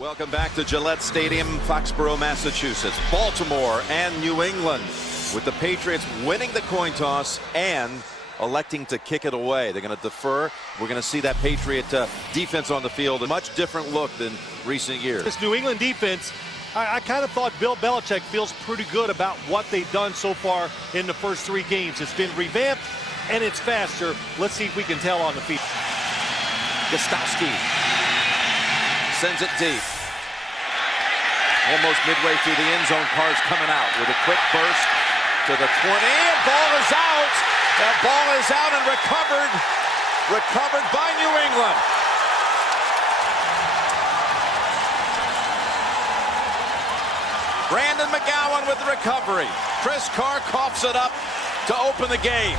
Welcome back to Gillette Stadium, Foxborough, Massachusetts. Baltimore and New England, with the Patriots winning the coin toss and electing to kick it away. They're going to defer. We're going to see that Patriot defense on the field. A much different look than recent years. This New England defense, I kind of thought Bill Belichick feels pretty good about what they've done so far in the first 3 games. It's been revamped and it's faster. Let's see if we can tell on the field. Gostowski sends it deep. Almost midway through the end zone, Carr's coming out with a quick burst to the 20. And ball is out. The ball is out and recovered by New England. Brandon McGowan with the recovery. Chris Carr coughs it up to open the game.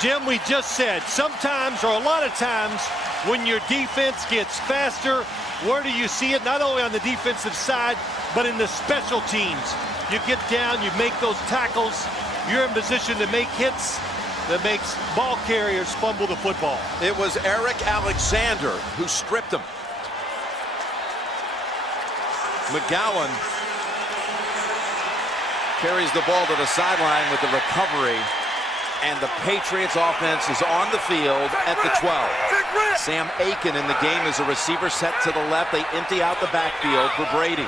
Jim, we just said sometimes, or a lot of times, when your defense gets faster, where do you see it? Not only on the defensive side, but in the special teams. You get down, you make those tackles, you're in position to make hits that makes ball carriers fumble the football. It was Eric Alexander who stripped him. McGowan carries the ball to the sideline with the recovery. And the Patriots offense is on the field at the 12. Sam Aiken in the game as a receiver set to the left. They empty out the backfield for Brady.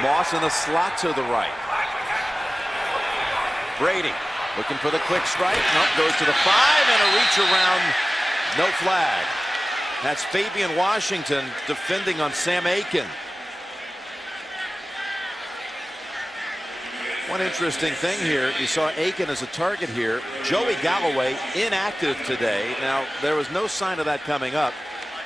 Moss in the slot to the right. Brady looking for the quick strike. Nope, goes to the 5 and a reach around. No flag. That's Fabian Washington defending on Sam Aiken. One interesting thing here, you saw Aiken as a target here. Joey Galloway inactive today. Now, there was no sign of that coming up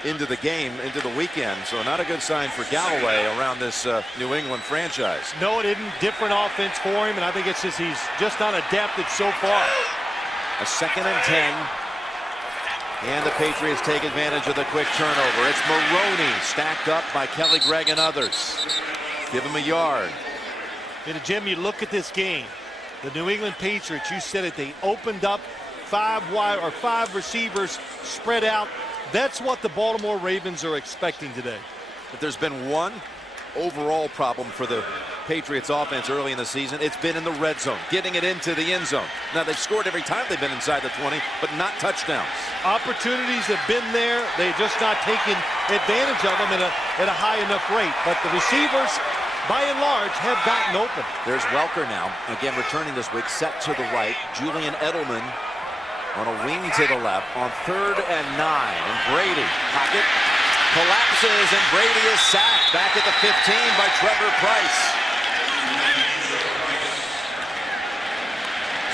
into the game, into the weekend. So not a good sign for Galloway around this New England franchise. No, it isn't. Different offense for him, and I think it's just he's just not adapted so far. A 2nd and 10. And the Patriots take advantage of the quick turnover. It's Maroney stacked up by Kelly Gregg and others. Give him a yard. And Jim, you look at this game, the New England Patriots, you said it, they opened up 5 receivers spread out. That's what the Baltimore Ravens are expecting today. But there's been one overall problem for the Patriots offense early in the season. It's been in the red zone, getting it into the end zone. Now, they've scored every time they've been inside the 20, but not touchdowns. Opportunities have been there. They've just not taken advantage of them at a high enough rate. But the receivers, by and large, have gotten open. There's Welker now, again returning this week, set to the right. Julian Edelman on a wing to the left on 3rd and 9. And Brady, pocket, collapses, and Brady is sacked back at the 15 by Trevor Price.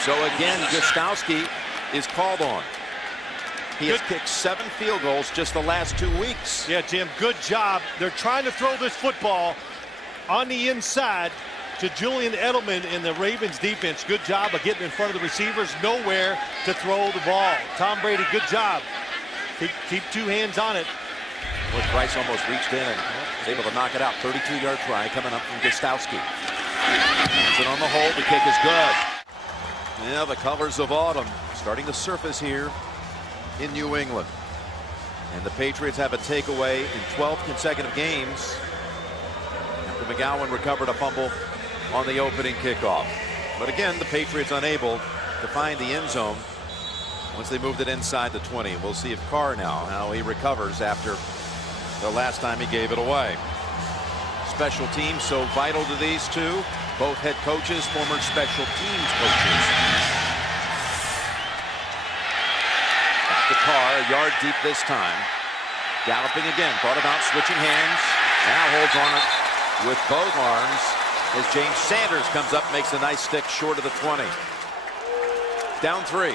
So again, Gostowski is called on. He has kicked 7 field goals just the last 2 weeks. Yeah, Jim, good job. They're trying to throw this football on the inside to Julian Edelman in the Ravens defense. Good job of getting in front of the receivers. Nowhere to throw the ball. Tom Brady, good job. Keep 2 hands on it. Well, Price almost reached in and was able to knock it out. 32-yard try coming up from Gostowski. Hands it on the hole. The kick is good. Yeah, the colors of autumn starting to surface here in New England. And the Patriots have a takeaway in 12 consecutive games. McGowan recovered a fumble on the opening kickoff. But again, the Patriots unable to find the end zone once they moved it inside the 20. We'll see if Carr now, how he recovers after the last time he gave it away. Special teams so vital to these two. Both head coaches, former special teams coaches. Back to Carr, a yard deep this time. Galloping again, thought about switching hands. Now holds on it with both arms as James Sanders comes up, makes a nice stick short of the 20. Down 3.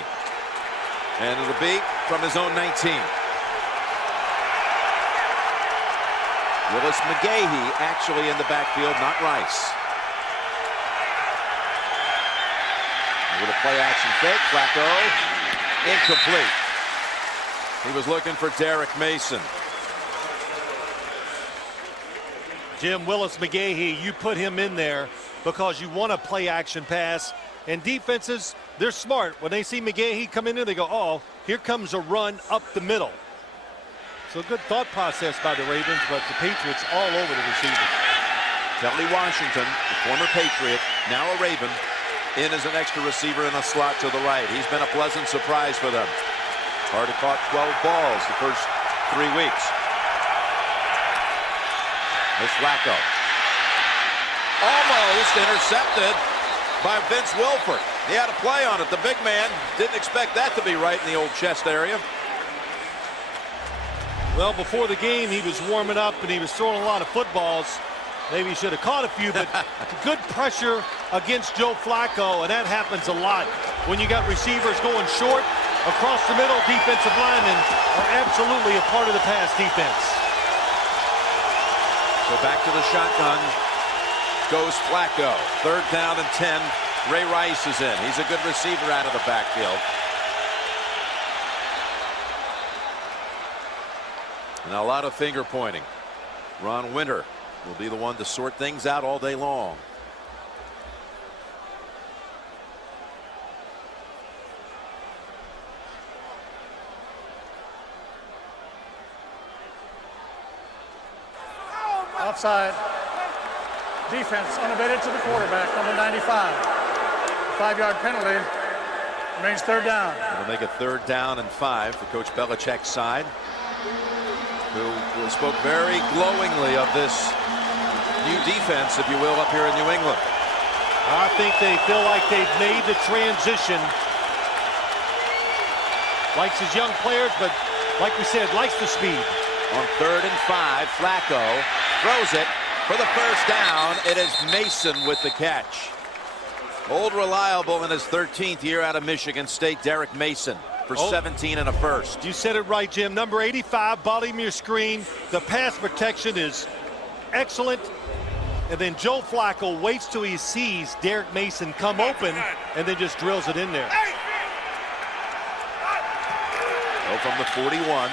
And it'll be from his own 19. Willis McGahee actually in the backfield, not Rice. With a play action fake, Flacco, incomplete. He was looking for Derek Mason. Jim, Willis McGahee, you put him in there because you want a play action pass. And defenses, they're smart. When they see McGahee come in there, they go, oh, here comes a run up the middle. So a good thought process by the Ravens, but the Patriots all over the receivers. Kelly Washington, the former Patriot, now a Raven, in as an extra receiver in a slot to the right. He's been a pleasant surprise for them. Already caught 12 balls the first 3 weeks. Here's Flacco. Almost intercepted by Vince Wilfork. He had a play on it. The big man didn't expect that to be right in the old chest area. Well, before the game, he was warming up and he was throwing a lot of footballs. Maybe he should have caught a few, but good pressure against Joe Flacco, and that happens a lot when you got receivers going short. Across the middle, defensive linemen are absolutely a part of the pass defense. So back to the shotgun goes Flacco. 3rd down and 10. Ray Rice is in. He's a good receiver out of the backfield. And a lot of finger pointing. Ron Winter will be the one to sort things out all day long. Outside. Defense unabated to the quarterback, number 95. 5-yard penalty. Remains 3rd down. It'll make a 3rd down and 5 for Coach Belichick's side, who spoke very glowingly of this new defense, if you will, up here in New England. I think they feel like they've made the transition. Likes his young players, but like we said, likes the speed. On 3rd and 5, Flacco throws it for the 1st down. It is Mason with the catch. Old reliable in his 13th year out of Michigan State, Derek Mason, for 17 and a first. You said it right, Jim. Number 85, Baltimore screen. The pass protection is excellent. And then Joe Flacco waits till he sees Derek Mason come open and then just drills it in there. Go from the 41.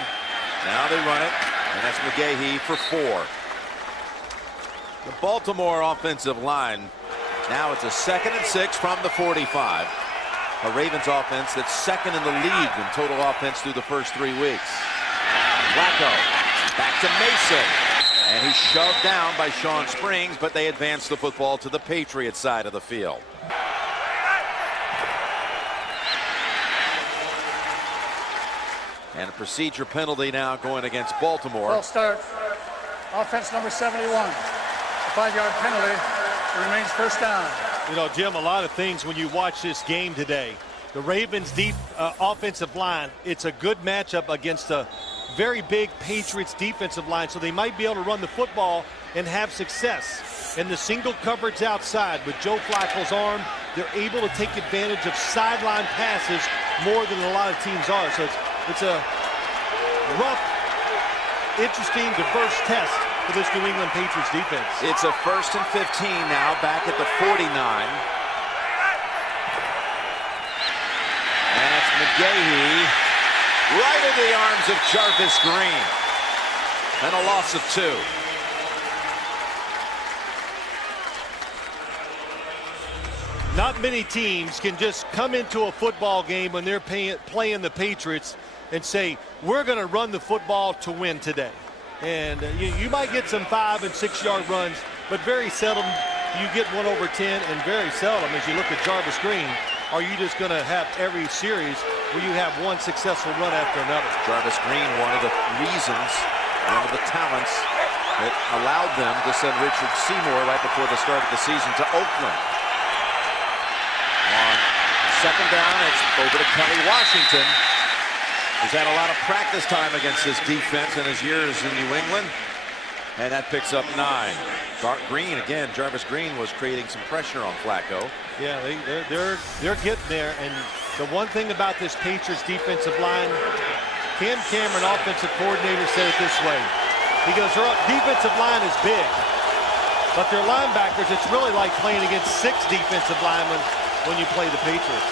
Now they run it, and that's McGahee for 4. The Baltimore offensive line, now it's a 2nd and 6 from the 45. A Ravens offense that's 2nd in the league in total offense through the first 3 weeks. Flacco back to Mason, and he's shoved down by Sean Springs, but they advance the football to the Patriots side of the field. And a procedure penalty now going against Baltimore. False start. Offense number 71. A 5-yard penalty. It remains 1st down. You know, Jim, a lot of things when you watch this game today. The Ravens' deep offensive line, it's a good matchup against a very big Patriots defensive line, so they might be able to run the football and have success. And the single coverage outside with Joe Flacco's arm, they're able to take advantage of sideline passes more than a lot of teams are. So it's a rough, interesting, diverse test for this New England Patriots defense. It's a 1st and 15 now, back at the 49. And it's McGahee right in the arms of Jarvis Green. And a loss of 2. Not many teams can just come into a football game when they're playing the Patriots and say, we're going to run the football to win today. And you might get some 5- and 6-yard runs, but very seldom you get 1 over 10, and very seldom, as you look at Jarvis Green, are you just going to have every series where you have one successful run after another. Jarvis Green, one of the reasons, one of the talents that allowed them to send Richard Seymour right before the start of the season to Oakland. On 2nd down, it's over to Kelly Washington. He's had a lot of practice time against this defense in his years in New England. And that picks up 9. Green, again, Jarvis Green was creating some pressure on Flacco. Yeah, they're getting there. And the one thing about this Patriots defensive line, Cam Cameron, offensive coordinator, said it this way. He goes, their defensive line is big, but their linebackers, it's really like playing against 6 defensive linemen when you play the Patriots.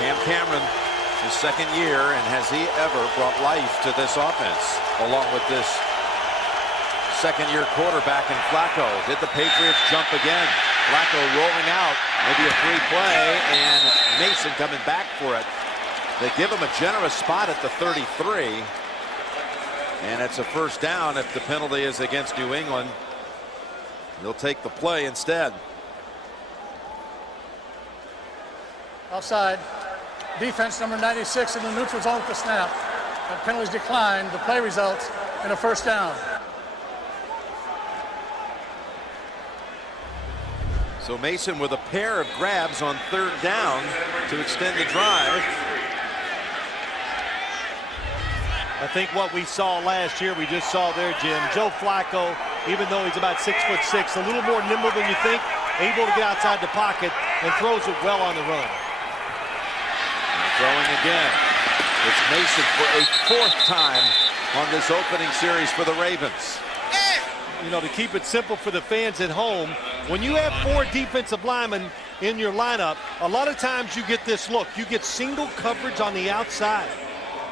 Cam Cameron, his 2nd year, and has he ever brought life to this offense, along with this 2nd-year quarterback in Flacco. Did the Patriots jump again? Flacco rolling out, maybe a free play, and Mason coming back for it. They give him a generous spot at the 33. And it's a first down if the penalty is against New England. They'll take the play instead. Offside. Defense number 96 in the neutral zone at the snap. That penalties declined. The play results in a first down. So Mason with a pair of grabs on third down to extend the drive. I think what we saw last year, we just saw there, Jim. Joe Flacco, even though he's about 6'6", a little more nimble than you think, able to get outside the pocket and throws it well on the run. Throwing again. It's Mason for a fourth time on this opening series for the Ravens. You know, to keep it simple for the fans at home, when you have 4 defensive linemen in your lineup, a lot of times you get this look. You get single coverage on the outside.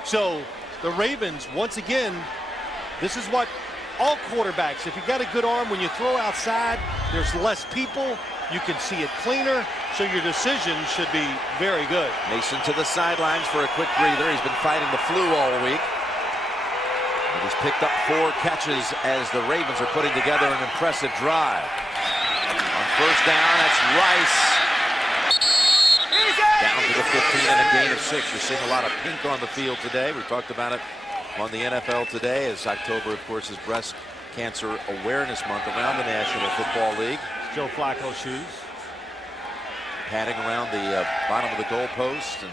So the Ravens, once again, this is what all quarterbacks, if you got a good arm, when you throw outside, there's less people. You can see it cleaner, so your decision should be very good. Mason to the sidelines for a quick breather. He's been fighting the flu all week. And he's picked up 4 catches as the Ravens are putting together an impressive drive. On first down, that's Rice. Down to the 15 and a gain of 6. You're seeing a lot of pink on the field today. We talked about it on the NFL Today, as October, of course, is Breast Cancer Awareness Month around the National Football League. Joe Flacco shoes. Padding around the bottom of the goalpost, and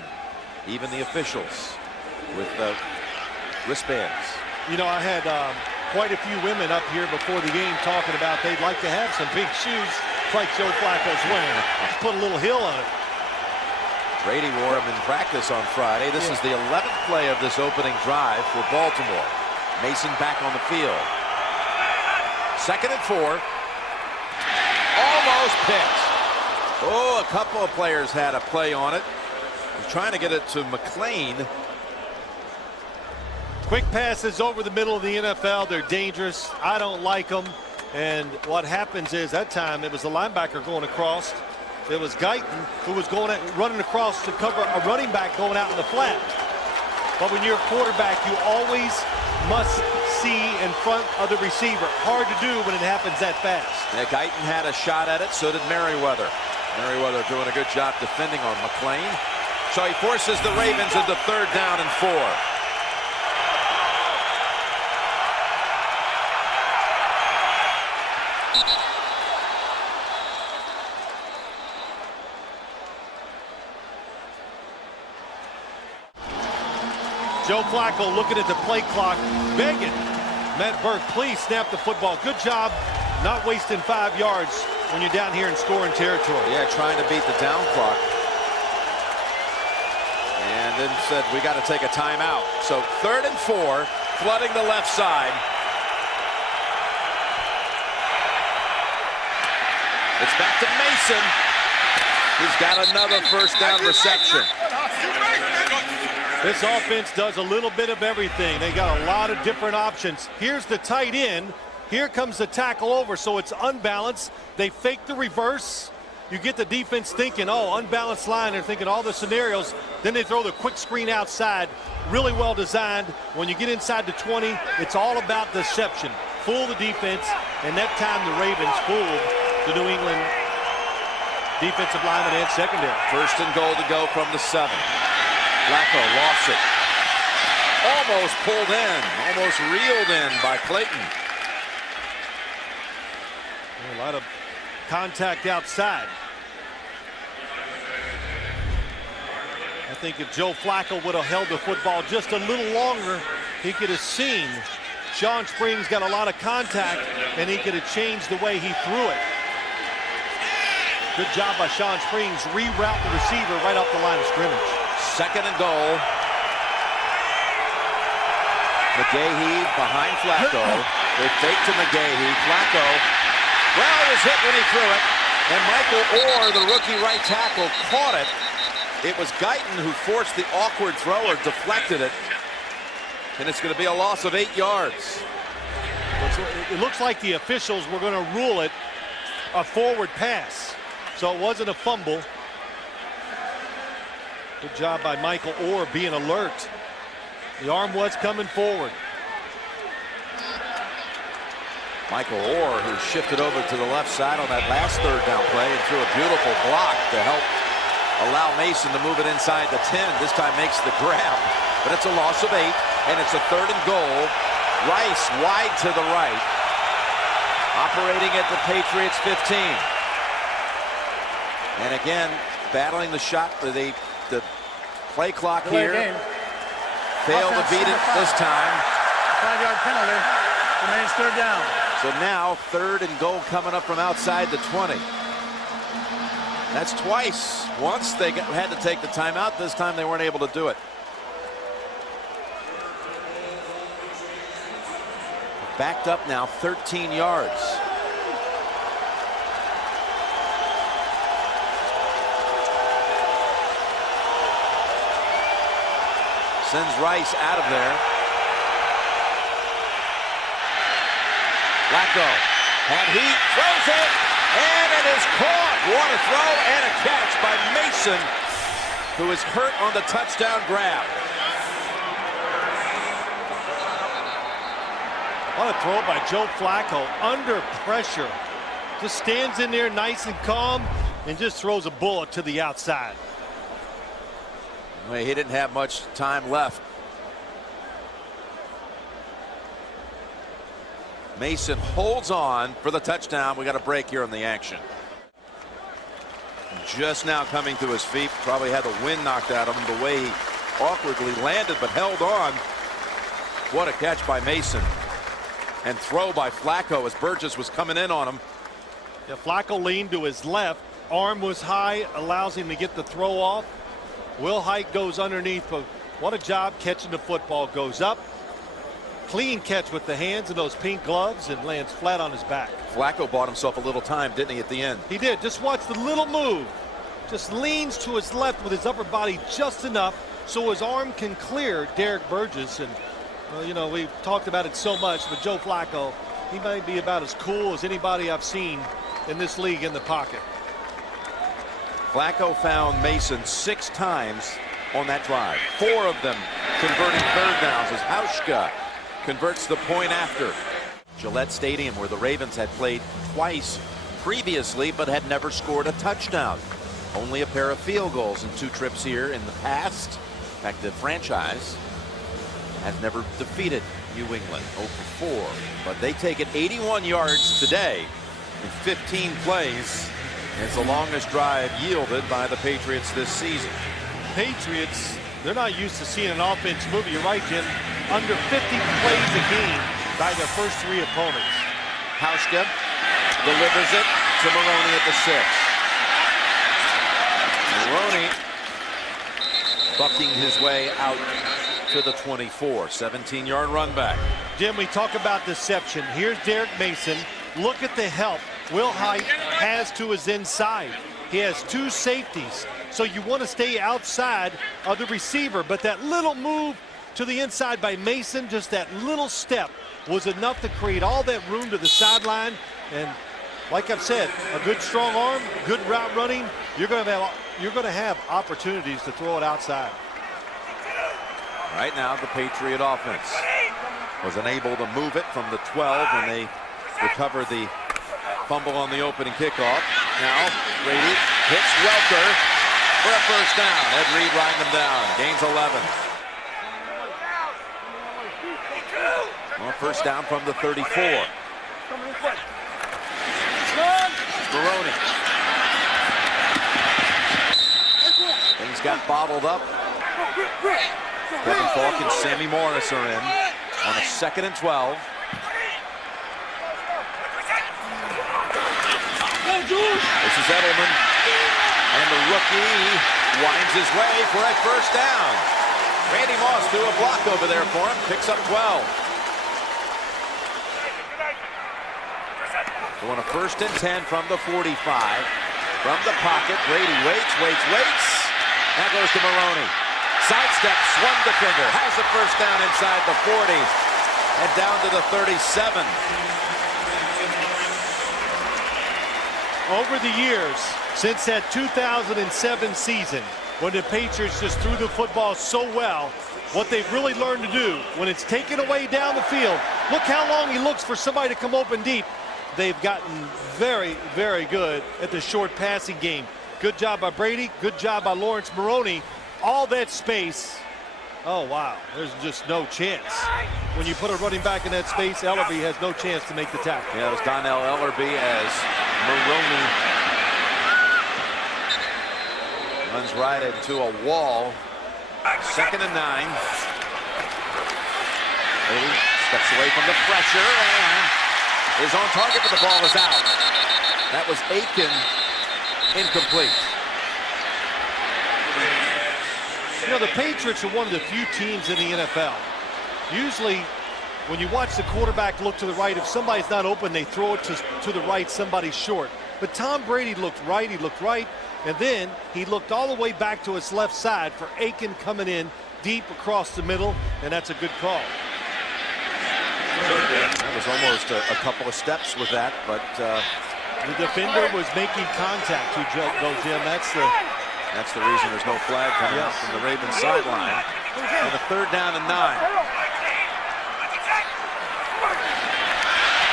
even the officials with wristbands. You know, I had quite a few women up here before the game talking about they'd like to have some pink shoes like Joe Flacco's wearing. Let's put a little heel on it. Brady wore them in practice on Friday. This is the 11th play of this opening drive for Baltimore. Mason back on the field. 2nd and 4. Almost picked. Oh, a couple of players had a play on it. He's trying to get it to McLean. Quick passes over the middle of the NFL. They're dangerous. I don't like them. And what happens is that time it was the linebacker going across. It was Guyton who was running across to cover a running back going out in the flat. But when you're a quarterback, you always must see in front of the receiver. Hard to do when it happens that fast. Yeah, Guyton had a shot at it. So did Merriweather. Merriweather doing a good job defending on McLean. So he forces the Ravens into 3rd down and 4. Joe Flacco looking at the play clock, begging Matt Burke, please snap the football. Good job not wasting 5 yards when you're down here in scoring territory. Yeah, trying to beat the down clock. And then said, we got to take a timeout. So 3rd and 4, flooding the left side. It's back to Mason. He's got another first down reception. This offense does a little bit of everything. They got a lot of different options. Here's the tight end. Here comes the tackle over, so it's unbalanced. They fake the reverse. You get the defense thinking, oh, unbalanced line. They're thinking all the scenarios. Then they throw the quick screen outside. Really well designed. When you get inside the 20, it's all about deception. Fool the defense, and that time the Ravens fooled the New England defensive lineman and secondary. 1st and goal to go from the 7. Flacco lost it. Almost pulled in, almost reeled in by Clayton. A lot of contact outside. I think if Joe Flacco would have held the football just a little longer, he could have seen Sean Springs got a lot of contact, and he could have changed the way he threw it. Good job by Sean Springs, reroute the receiver right off the line of scrimmage. 2nd and goal. McGahee behind Flacco. They fake to McGahee. Flacco, well, he was hit when he threw it. And Michael Orr, the rookie right tackle, caught it. It was Guyton who forced the awkward throw or deflected it. And it's going to be a loss of 8 yards. It looks like the officials were going to rule it a forward pass. So it wasn't a fumble. Good job by Michael Orr being alert. The arm was coming forward. Michael Orr, who shifted over to the left side on that last third down play and threw a beautiful block to help allow Mason to move it inside the 10. This time makes the grab, but it's a loss of 8, and it's a 3rd and goal. Rice wide to the right, operating at the Patriots 15. And again, battling the shot, the play clock here. Failed to beat it this time. 5-yard penalty. Remains 3rd down. So now 3rd and goal coming up from outside the 20. That's twice. Once they had to take the timeout. This time they weren't able to do it. Backed up now 13 yards. Sends Rice out of there. Flacco had heat, throws it, and it is caught. What a throw and a catch by Mason, who is hurt on the touchdown grab. What a throw by Joe Flacco under pressure. Just stands in there nice and calm and just throws a bullet to the outside. Well, he didn't have much time left. Mason holds on for the touchdown. We got a break here on the action. Just now coming to his feet. Probably had the wind knocked out of him the way he awkwardly landed, but held on. What a catch by Mason. And throw by Flacco as Burgess was coming in on him. Yeah, Flacco leaned to his left. Arm was high, allows him to get the throw off. Will Height goes underneath, but what a job catching the football. Goes up. Clean catch with the hands and those pink gloves and lands flat on his back. Flacco bought himself a little time, didn't he, at the end? He did. Just watch the little move. Just leans to his left with his upper body just enough so his arm can clear Derek Burgess. And, you know, we've talked about it so much, but Joe Flacco, he might be about as cool as anybody I've seen in this league in the pocket. Flacco found Mason 6 times on that drive. 4 of them converting 3rd downs as Hauschka converts the point after. Gillette Stadium, where the Ravens had played twice previously but had never scored a touchdown. Only a pair of field goals in 2 trips here in the past. In fact, the franchise has never defeated New England 0-4. But they take it 81 yards today in 15 plays. It's the longest drive yielded by the Patriots this season. Patriots, they're not used to seeing an offense move. You're right, Jim. Under 50 plays a game by their first 3 opponents. Hauschka delivers it to Maroney at the 6. Maroney bucking his way out to the 24. 17-yard run back. Jim, we talk about deception. Here's Derek Mason. Look at the help Will Height has to his inside. He has 2 safeties. So you want to stay outside of the receiver. But that little move to the inside by Mason, just that little step, was enough to create all that room to the sideline. And like I've said, a good strong arm, good route running, you're going to have opportunities to throw it outside. Right now, the Patriot offense was unable to move it from the 12 when they recovered the fumble on the opening kickoff. Now, Brady hits Welker for a first down. Ed Reed riding them down. Gains 11. Well, first down from the 34. Maroney. Things got bottled up. Kevin Falk and Sammy Morris are in on a 2nd and 12. This is Edelman, and the rookie winds his way for a first down. Randy Moss threw a block over there for him, picks up 12. So on a 1st and 10 from the 45. From the pocket, Brady waits. Now goes to Maroney. Sidestep, swung defender, has the first down inside the 40 and down to the 37. Over the years, since that 2007 season, when the Patriots just threw the football so well, what they've really learned to do when it's taken away down the field, Look how long he looks for somebody to come open deep. They've gotten very, very good at the short passing game. Good job by Brady. Good job by Lawrence Maroney. All that space. Oh, wow. There's just no chance. When you put a running back in that space, Ellerbe has no chance to make the tackle. Yeah, it was Donnell Ellerbe as Maroney runs right into a wall. 2nd and 9. Brady steps away from the pressure and is on target, but the ball is out. That was Aiken, incomplete. You know, the Patriots are one of the few teams in the NFL. Usually, when you watch the quarterback look to the right, if somebody's not open, they throw it to the right, somebody's short. But Tom Brady looked right, and then he looked all the way back to his left side for Aiken coming in deep across the middle, and that's a good call. That was almost a couple of steps with that, but the defender was making contact, though, Jim. That's the reason there's no flag coming out from the Ravens sideline. And a 3rd down and 9.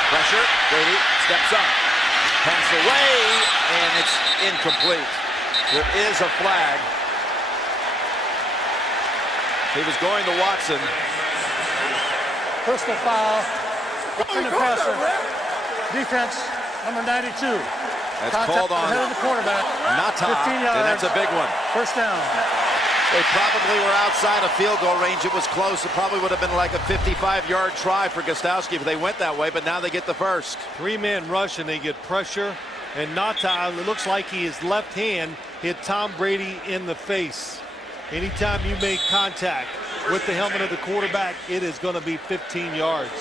Pressure. Brady steps up. Pass away, and it's incomplete. There is a flag. He was going to Watson. Personal foul in the passer. Defense, number 92. That's Contact called on ahead of the quarterback. Nata, 15 yards. and that's a big one. 1st down. They probably were outside of field goal range. It was close. It probably would have been like a 55-yard try for Gostowski if they went that way, but now they get the first. 3-man rush, and they get pressure. And Nata, it looks like his left hand hit Tom Brady in the face. Anytime you make contact with the helmet of the quarterback, it is going to be 15 yards.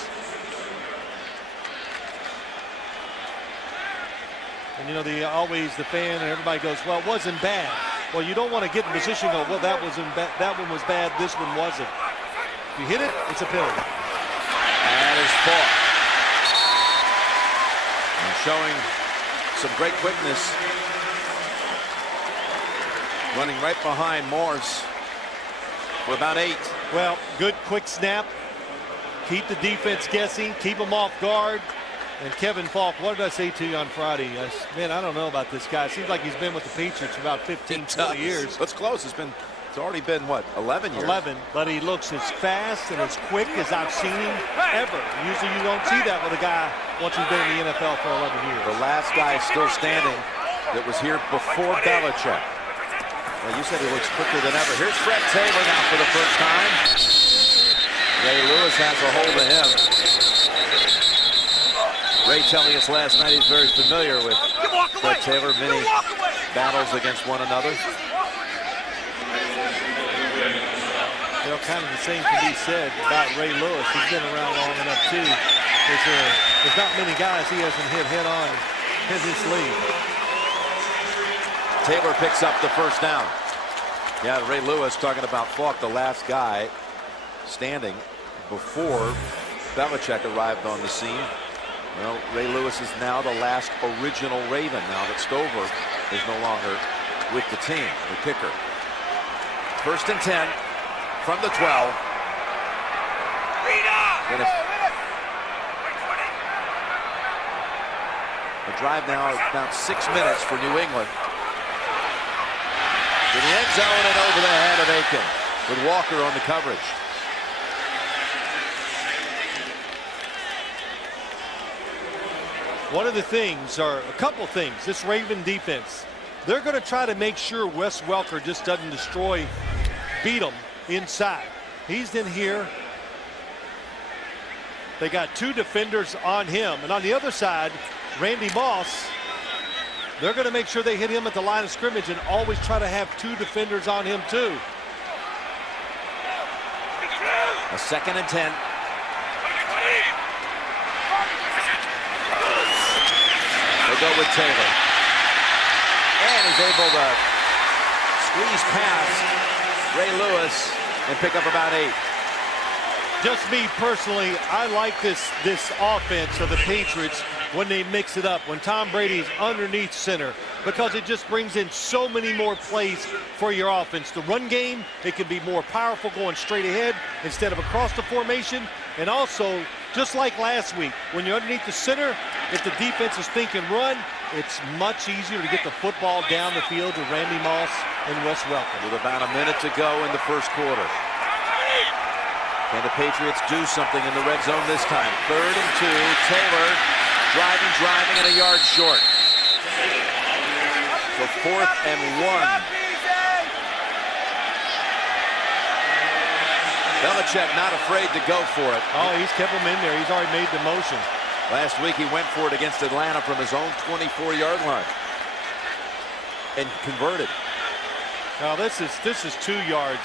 And you know, the fan and everybody goes, well, it wasn't bad. Well, you don't want to get in position and go, well, that one was bad, this one wasn't. If you hit it, it's a penalty. That is fought. And showing some great quickness. Running right behind Morse for about 8. Well, good quick snap. Keep the defense guessing. Keep them off guard. And Kevin Falk, what did I say to you on Friday? Man, I don't know about this guy. It seems like he's been with the Patriots for about 15, 20 years. That's close. It's already been, what, 11 years? 11, but he looks as fast and as quick as I've seen him ever. Usually you don't see that with a guy once he's been in the NFL for 11 years. The last guy still standing that was here before Belichick. Well, you said he looks quicker than ever. Here's Fred Taylor now for the first time. Ray Lewis has a hold of him. Ray telling us last night he's very familiar with Fred Taylor. Many battles against one another. You know, kind of the same can be said about Ray Lewis. He's been around long enough, too. There's not many guys he hasn't hit head-on in his league. Taylor picks up the first down. Yeah, Ray Lewis talking about Falk, the last guy standing before Belichick arrived on the scene. Well, Ray Lewis is now the last original Raven now that Stover is no longer with the team, the kicker. 1st and 10 from the 12. The drive now is about 6 minutes for New England. To the end zone and over the head of Aiken with Walker on the coverage. One of the things, or a couple things, this Raven defense, they're going to try to make sure Wes Welker just doesn't beat them inside. He's in here. They got 2 defenders on him. And on the other side, Randy Moss, they're going to make sure they hit him at the line of scrimmage and always try to have 2 defenders on him, too. A 2nd and 10. They go with Taylor. And he's able to squeeze past Ray Lewis and pick up about 8. Just me personally, I like this offense of the Patriots when they mix it up, when Tom Brady's underneath center, because it just brings in so many more plays for your offense. The run game, it can be more powerful going straight ahead instead of across the formation. And also, just like last week, when you're underneath the center, if the defense is thinking run, it's much easier to get the football down the field to Randy Moss and Wes Welker. With about a minute to go in the first quarter. Can the Patriots do something in the red zone this time? 3rd and 2. Taylor driving, and a yard short. So 4th and 1. Belichick not afraid to go for it. Oh, he's kept him in there. He's already made the motion. Last week he went for it against Atlanta from his own 24-yard line and converted. Now this is 2 yards.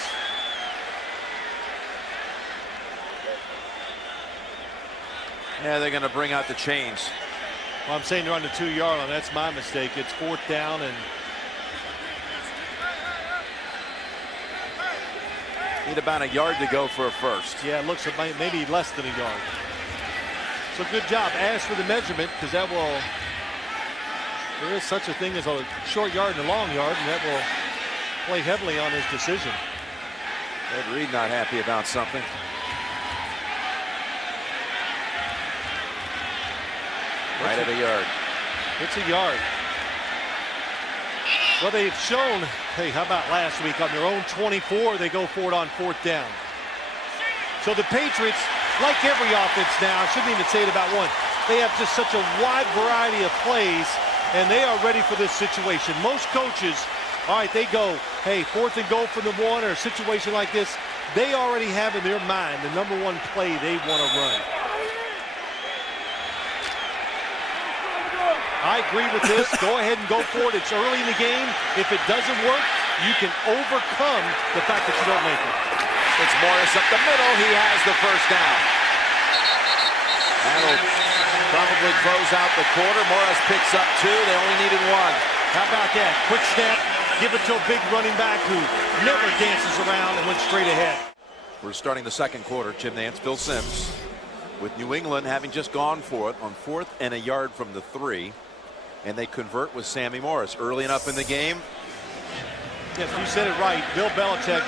Yeah, they're going to bring out the chains. Well, I'm saying they're on the 2-yard line. That's my mistake. It's 4th down and need about a yard to go for a first. Yeah, it looks like maybe less than a yard. So good job. Ask for the measurement, because that will, there is such a thing as a short yard and a long yard, and that will play heavily on his decision. Ed Reed not happy about something. Right at a yard. It's a yard. Well, they've shown, hey, how about last week on their own 24, they go for it on 4th down. So the Patriots, like every offense now, I shouldn't even say it about one, they have just such a wide variety of plays, and they are ready for this situation. Most coaches, all right, they go, hey, 4th and goal from the 1 or a situation like this, they already have in their mind the #1 play they want to run. I agree with this. Go ahead and go for it. It's early in the game. If it doesn't work, you can overcome the fact that you don't make it. It's Morris up the middle. He has the first down. That'll probably close out the quarter. Morris picks up 2. They only needed 1. How about that? Quick snap. Give it to a big running back who never dances around and went straight ahead. We're starting the second quarter. Jim Nantz, Phil Simms, with New England having just gone for it on 4th and a yard from the 3. And they convert with Sammy Morris early enough in the game. Yes, you said it right. Bill Belichick,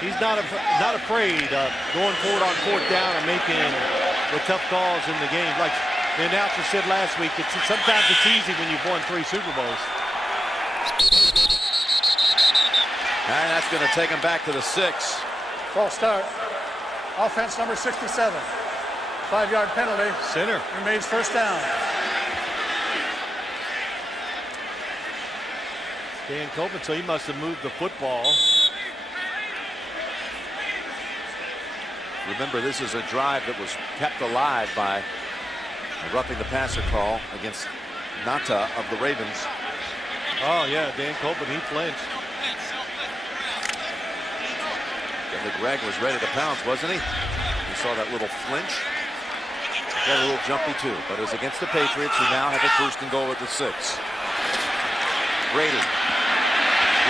he's not afraid of going forward on 4th down and making the tough calls in the game. Like the announcer said last week, sometimes it's easy when you've won 3 Super Bowls. And that's going to take him back to the 6. False start. Offense number 67. 5-yard penalty. Center. Remains 1st down. Dan Copeland, so he must have moved the football. Remember, this is a drive that was kept alive by a roughing the passer call against Nata of the Ravens. Oh, yeah, Dan Copeland, he flinched. Greg was ready to pounce, wasn't he? You saw that little flinch. Got a little jumpy, too, but it was against the Patriots, who now have a 1st and goal at the 6. Brady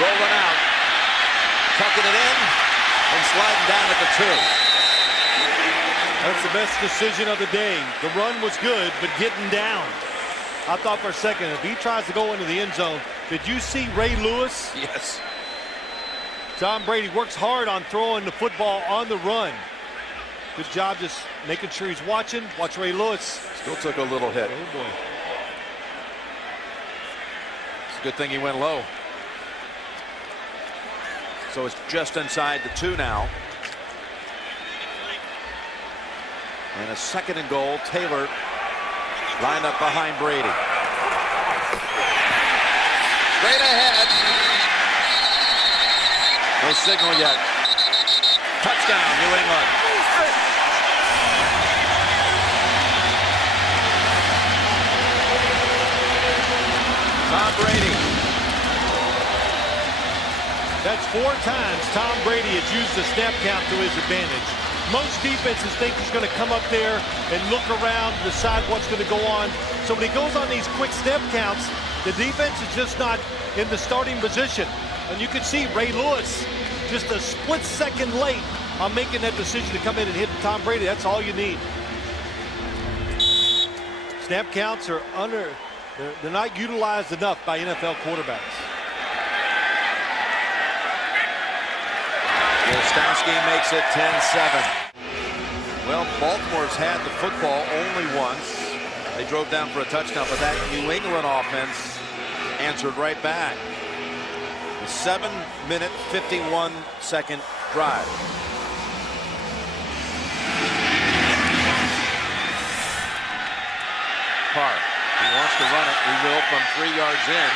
rolling out, tucking it in, and sliding down at the 2. That's the best decision of the day. The run was good, but getting down. I thought for a second, if he tries to go into the end zone, did you see Ray Lewis? Yes. Tom Brady works hard on throwing the football on the run. Good job just making sure he's watching. Watch Ray Lewis. Still took a little hit. Oh, boy. It's a good thing he went low. So it's just inside the 2 now. And a 2nd and goal. Taylor lined up behind Brady. Straight ahead. No signal yet. Touchdown, New England. Tom Brady. That's 4 times Tom Brady has used the snap count to his advantage. Most defenses think he's going to come up there and look around, decide what's going to go on. So when he goes on these quick snap counts, the defense is just not in the starting position. And you can see Ray Lewis just a split second late on making that decision to come in and hit Tom Brady. That's all you need. Snap counts are they're not utilized enough by NFL quarterbacks. Stowski makes it 10-7. Well, Baltimore's had the football only once. They drove down for a touchdown, but that New England offense answered right back. A 7-minute, 51-second drive. Carr, he wants to run it. He will from 3 yards in.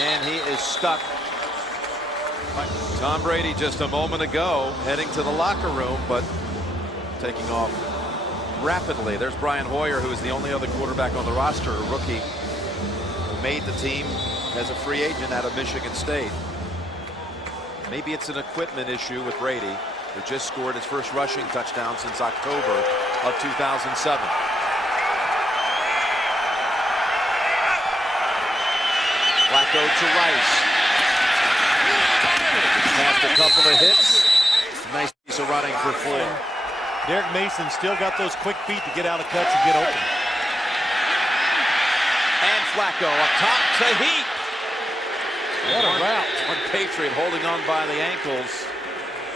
And he is stuck. Tom Brady just a moment ago heading to the locker room, but taking off rapidly. There's Brian Hoyer, who is the only other quarterback on the roster, a rookie who made the team as a free agent out of Michigan State. Maybe it's an equipment issue with Brady, who just scored his first rushing touchdown since October of 2007. Flacco to Rice. Passed a couple of hits. Nice piece of running for 4. Derek Mason still got those quick feet to get out of cuts and get open. And Flacco up top to Heap. What a route. One Patriot holding on by the ankles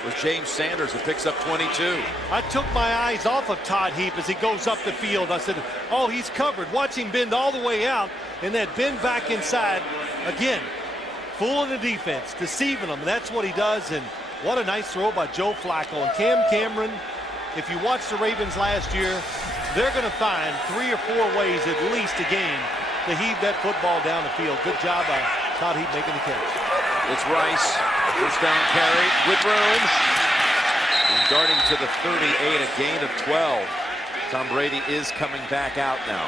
was James Sanders, who picks up 22. I took my eyes off of Todd Heap as he goes up the field. I said, oh, he's covered. Watch him bend all the way out and then bend back inside. Again, fooling the defense, deceiving them. That's what he does. And what a nice throw by Joe Flacco. And Cam Cameron, if you watch the Ravens last year, they're going to find 3 or 4 ways at least a game to heave that football down the field. Good job by Todd Heap making the catch. It's Rice. First down carry with room. And darting to the 38, a gain of 12. Tom Brady is coming back out now.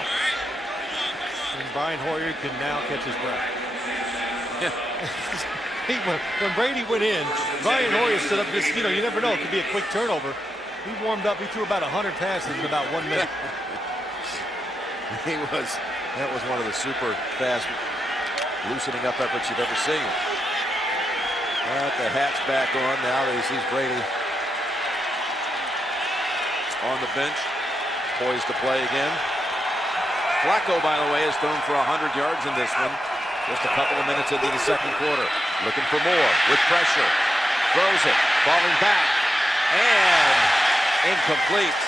And Brian Hoyer can now catch his breath. Yeah. When Brady went in, Brian Hoyer stood up just, you never know, it could be a quick turnover. He warmed up, he threw about 100 passes in about 1 minute. That was one of the super fast loosening up efforts you've ever seen. But the hat's back on now that he sees Brady on the bench, poised to play again. Flacco, by the way, has thrown for 100 yards in this one. Just a couple of minutes into the second quarter. Looking for more with pressure. Throws it, falling back, and incomplete.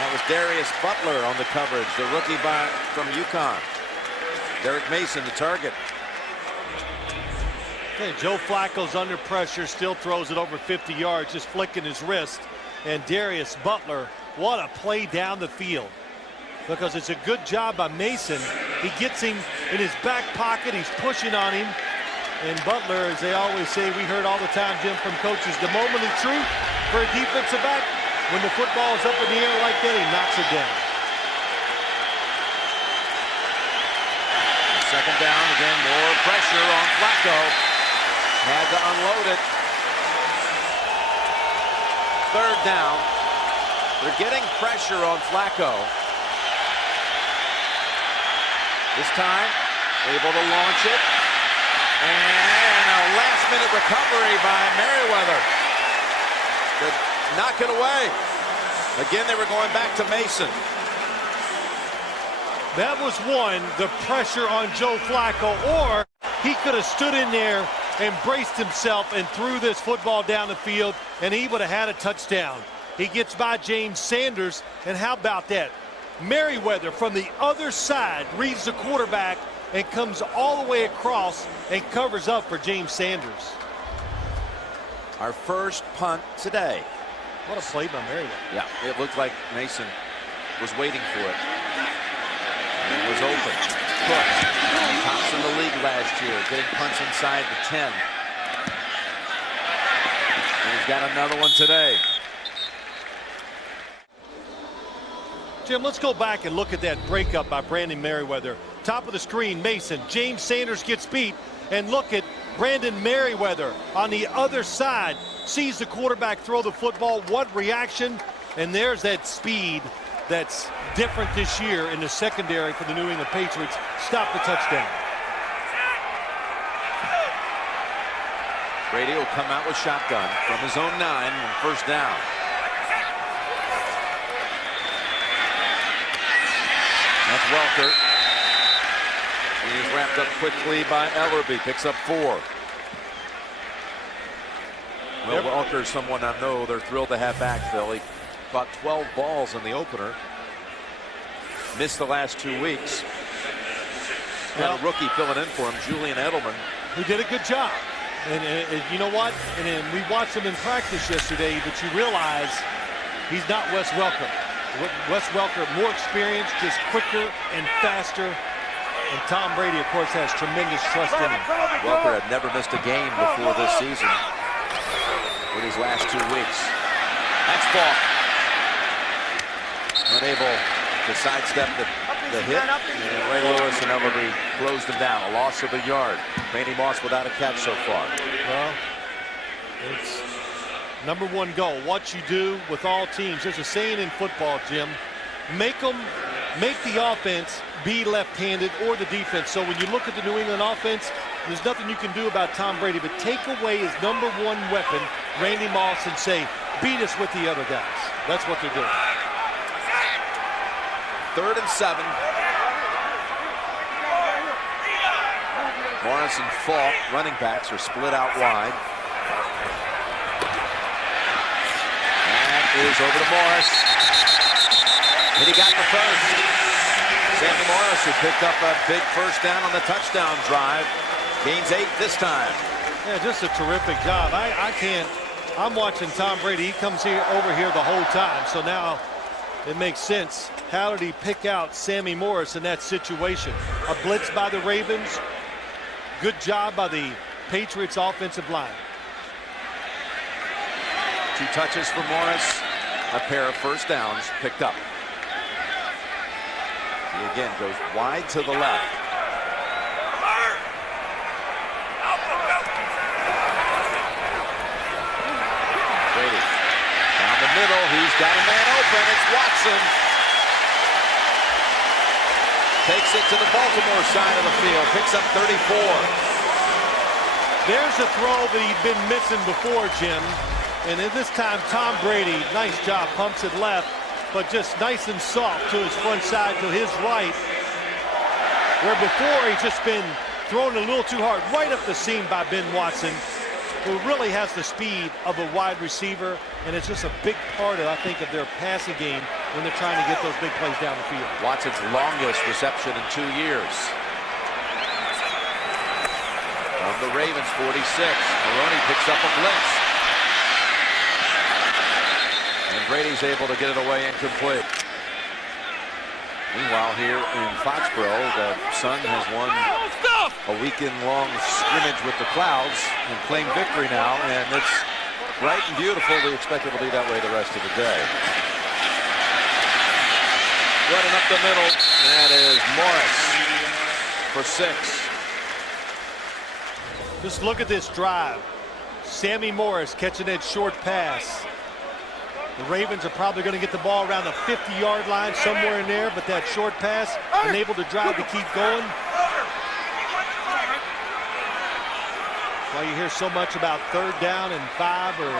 That was Darius Butler on the coverage, the rookie from UConn. Derek Mason, the target. Okay, Joe Flacco's under pressure, still throws it over 50 yards, just flicking his wrist. And Darius Butler, what a play down the field. Because it's a good job by Mason. He gets him in his back pocket, he's pushing on him. And Butler, as they always say, we heard all the time, Jim, from coaches, the moment of truth for a defensive back, when the football is up in the air like that, he knocks it down. Second down, again, more pressure on Flacco. Had to unload it. Third down. They're getting pressure on Flacco. This time, able to launch it. And a last-minute recovery by Merriweather to knock it away. Again, they were going back to Mason. That was one, the pressure on Joe Flacco, or he could have stood in there and braced himself and threw this football down the field, and he would have had a touchdown. He gets by James Sanders, and how about that? Merriweather from the other side reads the quarterback and comes all the way across and covers up for James Sanders. Our first punt today. What a play by Merriweather. Yeah, it looked like Mason was waiting for it. And it was open. Cook, tops in the league last year, getting punts inside the 10. And he's got another one today. Jim, let's go back and look at that breakup by Brandon Merriweather. Top of the screen, Mason. James Sanders gets beat. And look at Brandon Merriweather on the other side. Sees the quarterback throw the football. What reaction? And there's that speed that's different this year in the secondary for the New England Patriots. Stop the touchdown. Brady will come out with shotgun from his own 9 on first down. That's Welker. He's wrapped up quickly by Ellerby. Picks up 4. Well, Welker's someone I know they're thrilled to have back, Phil. He caught 12 balls in the opener. Missed the last 2 weeks. Got a rookie filling in for him, Julian Edelman, who did a good job. And you know what? And we watched him in practice yesterday, but you realize he's not Wes Welker. Wes Welker, more experienced, just quicker and faster. And Tom Brady, of course, has tremendous trust in him. Welker had never missed a game before this season with his last 2 weeks. That's ball. Unable to sidestep the hit. And Ray Lewis inevitably closed him down. A loss of a yard. Randy Moss without a catch so far. Well, it's number one goal. What you do with all teams. There's a saying in football, Jim. Make the offense be left-handed or the defense. So when you look at the New England offense, there's nothing you can do about Tom Brady, but take away his number one weapon, Randy Moss, and say, beat us with the other guys. That's what they're doing. 3rd and 7. Morris and Falk, running backs, are split out wide. That is over to Morris. And he got the first. Sammy Morris, who picked up a big first down on the touchdown drive, gains 8 this time. Yeah, just a terrific job. I'm watching Tom Brady. He comes over here the whole time. So now it makes sense. How did he pick out Sammy Morris in that situation? A blitz by the Ravens. Good job by the Patriots offensive line. 2 touches for Morris. A pair of first downs picked up. He again goes wide to the left. Brady down the middle. He's got a man open. It's Watson. Takes it to the Baltimore side of the field. Picks up 34. There's a throw that he'd been missing before, Jim. And at this time, Tom Brady, nice job, pumps it left, but just nice and soft to his front side, to his right. Where before he's just been thrown a little too hard, right up the seam by Ben Watson, who really has the speed of a wide receiver, and it's just a big part of, I think, of their passing game when they're trying to get those big plays down the field. Watson's longest reception in 2 years. Of the Ravens, 46. Maroney picks up a blitz. And Brady's able to get it away incomplete. Meanwhile, here in Foxborough, the Sun has won a weekend-long scrimmage with the Clouds and claimed victory now, and it's bright and beautiful. We expect it will be that way the rest of the day. Running up the middle, that is Morris for 6. Just look at this drive. Sammy Morris catching that short pass. The Ravens are probably going to get the ball around the 50-yard line, somewhere in there, but that short pass enabled to drive to keep going. Why you hear so much about 3rd down and 5 or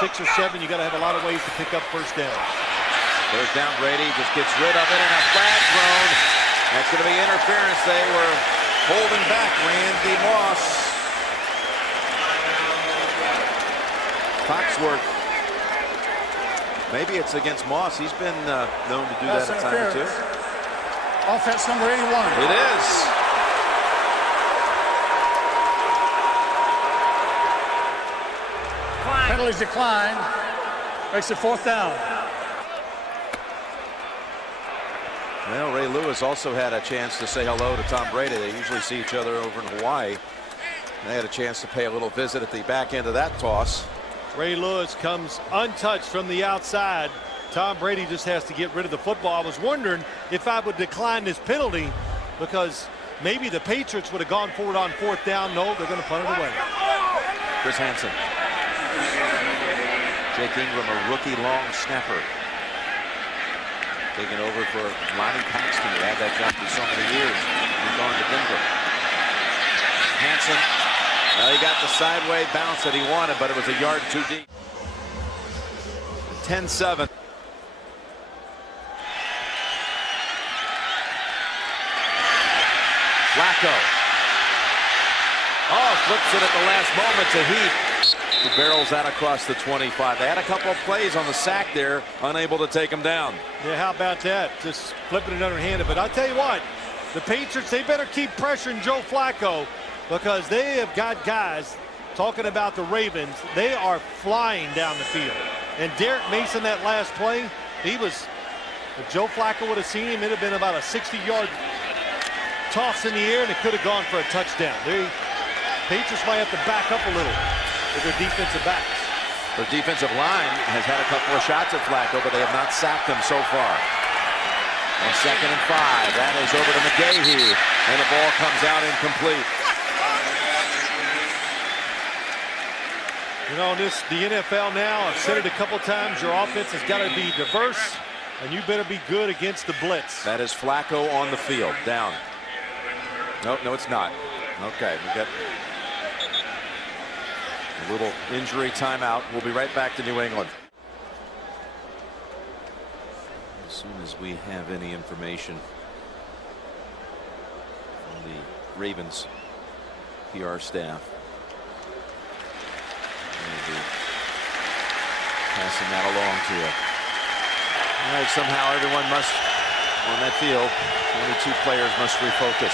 6 or 7, you got to have a lot of ways to pick up first down. 3rd down, Brady just gets rid of it, and a flag thrown. That's going to be interference. They were holding back Randy Moss. Foxworth. Maybe it's against Moss. He's been known to do that a time or two. Offense number 81. It is. Penalties decline. Makes it 4th down. Well, Ray Lewis also had a chance to say hello to Tom Brady. They usually see each other over in Hawaii. They had a chance to pay a little visit at the back end of that toss. Ray Lewis comes untouched from the outside. Tom Brady just has to get rid of the football. I was wondering if I would decline this penalty because maybe the Patriots would have gone forward on 4th down. No, they're going to punt it away. Chris Hansen. Jake Ingram, a rookie long snapper. Taking over for Lonnie Paxton, who had that job for so many years. He's gone to Denver. Hansen. Well, he got the sideway bounce that he wanted, but it was a yard too deep. 10-7. Flacco. Oh, flips it at the last moment to Heath. barrels out across the 25. They had a couple of plays on the sack there, unable to take him down. Yeah, how about that? Just flipping it underhanded. But I'll tell you what, the Patriots, they better keep pressuring Joe Flacco, because they have got guys, talking about the Ravens, they are flying down the field. And Derek Mason, that last play, he was, if Joe Flacco would have seen him, it would have been about a 60-yard toss in the air, and it could have gone for a touchdown. The Patriots might have to back up a little with their defensive backs. Their defensive line has had a couple of shots at Flacco, but they have not sacked him so far. On 2nd and 5, that is over to McGahee, and the ball comes out incomplete. You know, the NFL now, I've said it a couple times, your offense has got to be diverse, and you better be good against the blitz. That is Flacco on the field, down. No, it's not. Okay, we got a little injury timeout. We'll be right back to New England. As soon as we have any information from the Ravens PR staff, we'll be passing that along to you. All right, somehow everyone must, on that field, 22 players must refocus.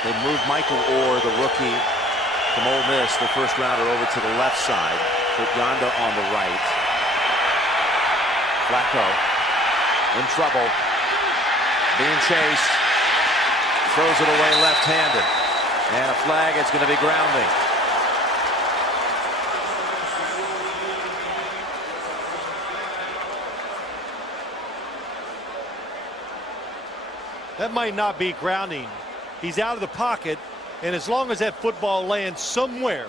They moved Michael Orr, the rookie from Ole Miss, the first rounder, over to the left side. Put Yonda on the right. Flacco in trouble, being chased, throws it away left-handed, and a flag. It's going to be grounding. That might not be grounding. He's out of the pocket, and as long as that football lands somewhere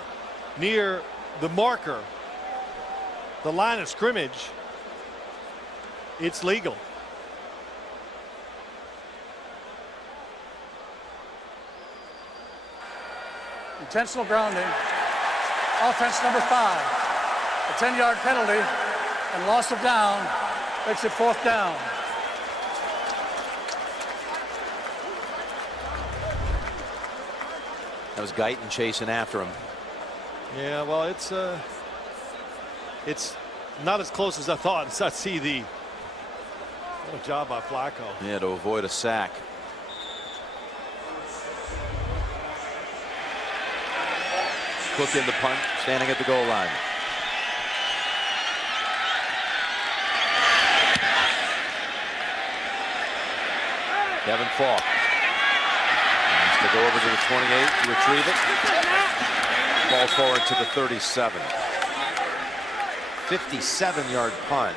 near the marker, the line of scrimmage, it's legal. Intentional grounding. Offense number 5. A 10-yard penalty and loss of down makes it 4th down. That was Guyton chasing after him. Yeah, well, it's not as close as I thought. I see what a job by Flacco. Yeah, to avoid a sack. Cook in the punt, standing at the goal line. Kevin Falk has to go over to the 28 to retrieve it. Ball forward to the 37. 57-yard punt.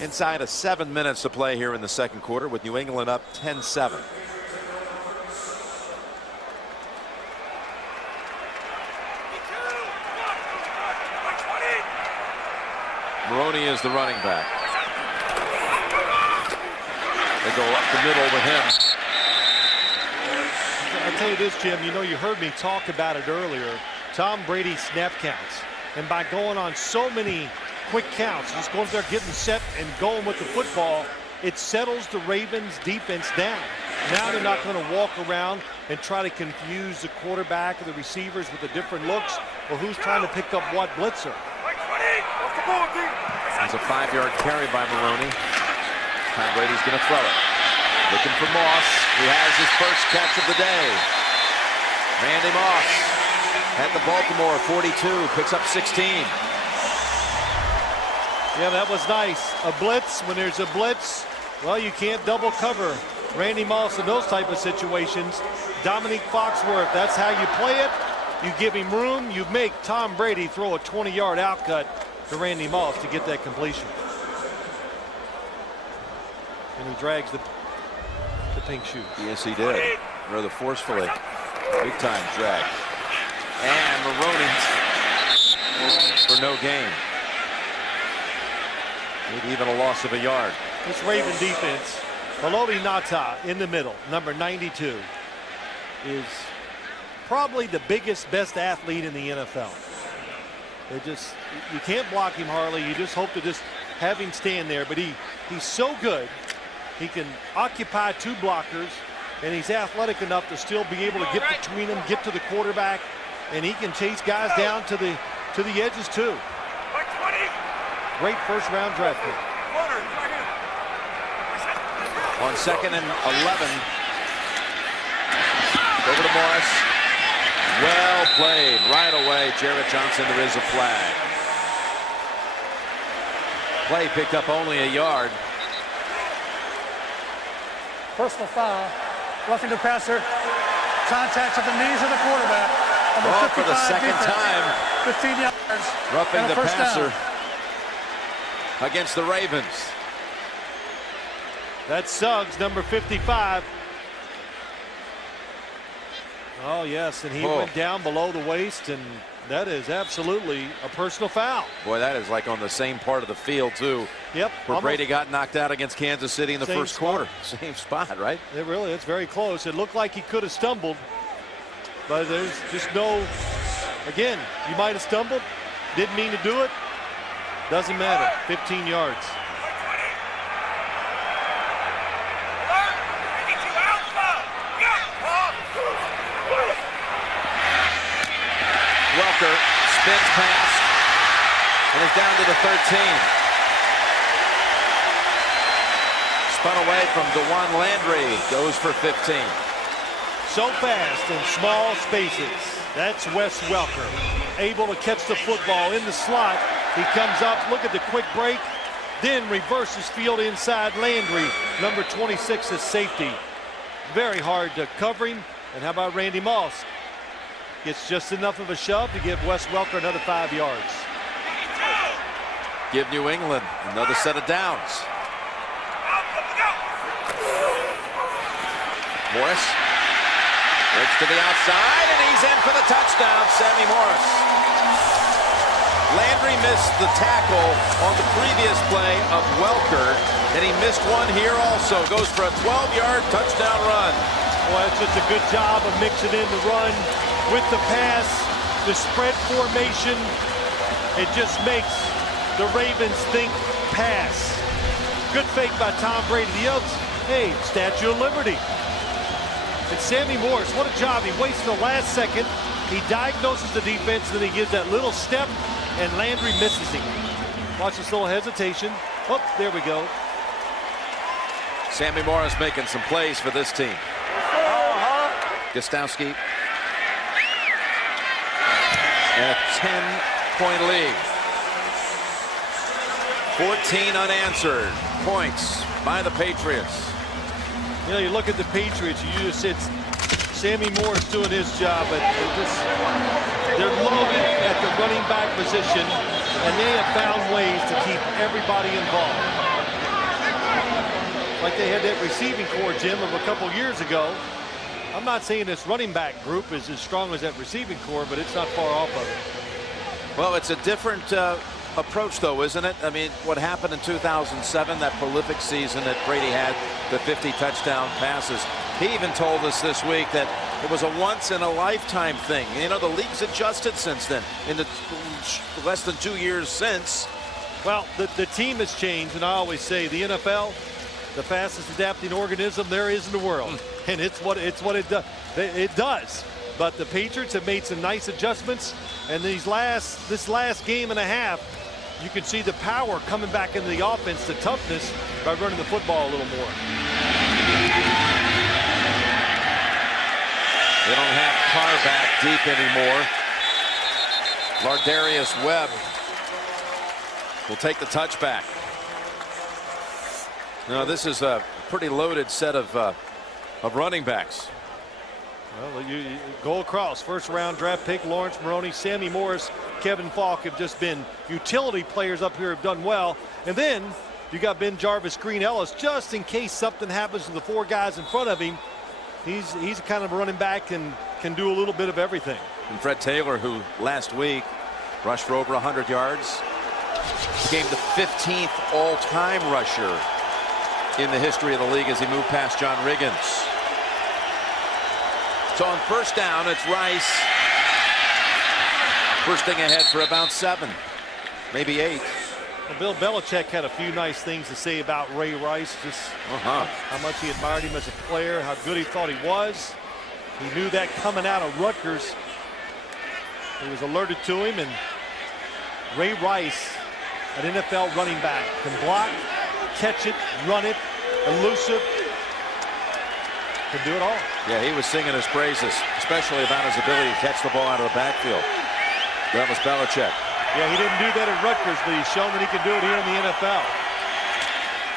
Inside of 7 minutes to play here in the second quarter, with New England up 10-7. Maroney is the running back. They go up the middle with him. I'll tell you this, Jim, you know, you heard me talk about it earlier. Tom Brady's snap counts. And by going on so many quick counts, just going there, getting set and going with the football, it settles the Ravens defense down. Now they're not going to walk around and try to confuse the quarterback or the receivers with the different looks or who's trying to pick up what blitzer. It's a 5-yard carry by Maroney. Tom Brady's going to throw it. Looking for Moss, who has his first catch of the day. Randy Moss at the Baltimore 42, picks up 16. Yeah, that was nice. A blitz, when there's a blitz, well, you can't double cover Randy Moss in those type of situations. Dominique Foxworth, that's how you play it. You give him room, you make Tom Brady throw a 20-yard outcut to Randy Moss to get that completion. And he drags the pink shoes. Yes, he did. Rather forcefully. Big time drag. And Maroney for no gain. Maybe even a loss of a yard. This Raven defense, Haloti Ngata in the middle, number 92, is probably the biggest, best athlete in the NFL. You can't block him, Harley. You just hope to just have him stand there. But he's so good. He can occupy 2 blockers, and he's athletic enough to still be able to get between them, get to the quarterback. and he can chase guys down to the edges too. Great first round draft pick. On 2nd and 11. Over to Morris. Well played. Right away, Jarrett Johnson. There is a flag. Play picked up only a yard. Personal foul. Roughing the passer. Contact at the knees of the quarterback. Oh, for the second time. 15 yards. Roughing the passer down. against the Ravens. That's Suggs, number 55. Oh, yes, and he went down below the waist, and that is absolutely a personal foul. Boy, that is like on the same part of the field, too. Yep. Where Brady got knocked out against Kansas City in the first quarter. Same spot, right? It's very close. It looked like he could have stumbled, but there's just no, again, you might have stumbled, didn't mean to do it. Doesn't matter. 15 yards. Welker spins past and is down to the 13. Spun away from DeJuan Landry, goes for 15. So fast in small spaces. That's Wes Welker, able to catch the football in the slot. He comes up, look at the quick break, then reverses field inside Landry, number 26 is safety. Very hard to cover him. And how about Randy Moss? Gets just enough of a shove to give Wes Welker another 5 yards. Give New England another set of downs. Morris breaks to the outside, and he's in for the touchdown. Sammy Morris. Landry missed the tackle on the previous play of Welker, and he missed one here also. Goes for a 12-yard touchdown run. Well, it's just a good job of mixing in the run with the pass, the spread formation. It just makes the Ravens think pass. Good fake by Tom Brady. The others, hey, Statue of Liberty. And Sammy Morris, what a job. He waits the last second. He diagnoses the defense, then he gives that little step, and Landry misses him. Watch this little hesitation. Oh, there we go. Sammy Morris making some plays for this team. Gostowski. And a 10-point lead. 14 unanswered points by the Patriots. You know, you look at the Patriots, you just said Sammy Morris doing his job, but they're loaded at the running back position, and they have found ways to keep everybody involved. Like they had that receiving core, Jim, of a couple years ago. I'm not saying this running back group is as strong as that receiving core, but it's not far off of it. Well, it's a different approach, though, isn't it? I mean, what happened in 2007, that prolific season that Brady had, the 50 touchdown passes. He even told us this week that it was a once-in-a-lifetime thing. You know, the league's adjusted since then, in the less than 2 years since. Well, the team has changed, and I always say the NFL, the fastest adapting organism there is in the world, and it's what it does. It does. But the Patriots have made some nice adjustments, and this last game and a half, you can see the power coming back into the offense, the toughness by running the football a little more. They don't have Carr back deep anymore. Lardarius Webb will take the touchback. Now, this is a pretty loaded set of running backs. Well, you go across. First round draft pick, Lawrence Maroney, Sammy Morris, Kevin Falk have just been utility players up here, have done well. And then you got Ben Jarvis, Green Ellis, just in case something happens to the four guys in front of him. He's kind of a running back and can do a little bit of everything. And Fred Taylor, who last week rushed for over 100 yards, became the 15th all-time rusher in the history of the league as he moved past John Riggins. So on first down, it's Rice bursting ahead for about 7, maybe 8. Well, Bill Belichick had a few nice things to say about Ray Rice, just how much he admired him as a player, how good he thought he was. He knew that coming out of Rutgers. He was alerted to him, and Ray Rice, an NFL running back, can block, catch it, run it, elusive, can do it all. Yeah, he was singing his praises, especially about his ability to catch the ball out of the backfield. That was Belichick. Yeah, he didn't do that at Rutgers, but he's shown that he can do it here in the NFL.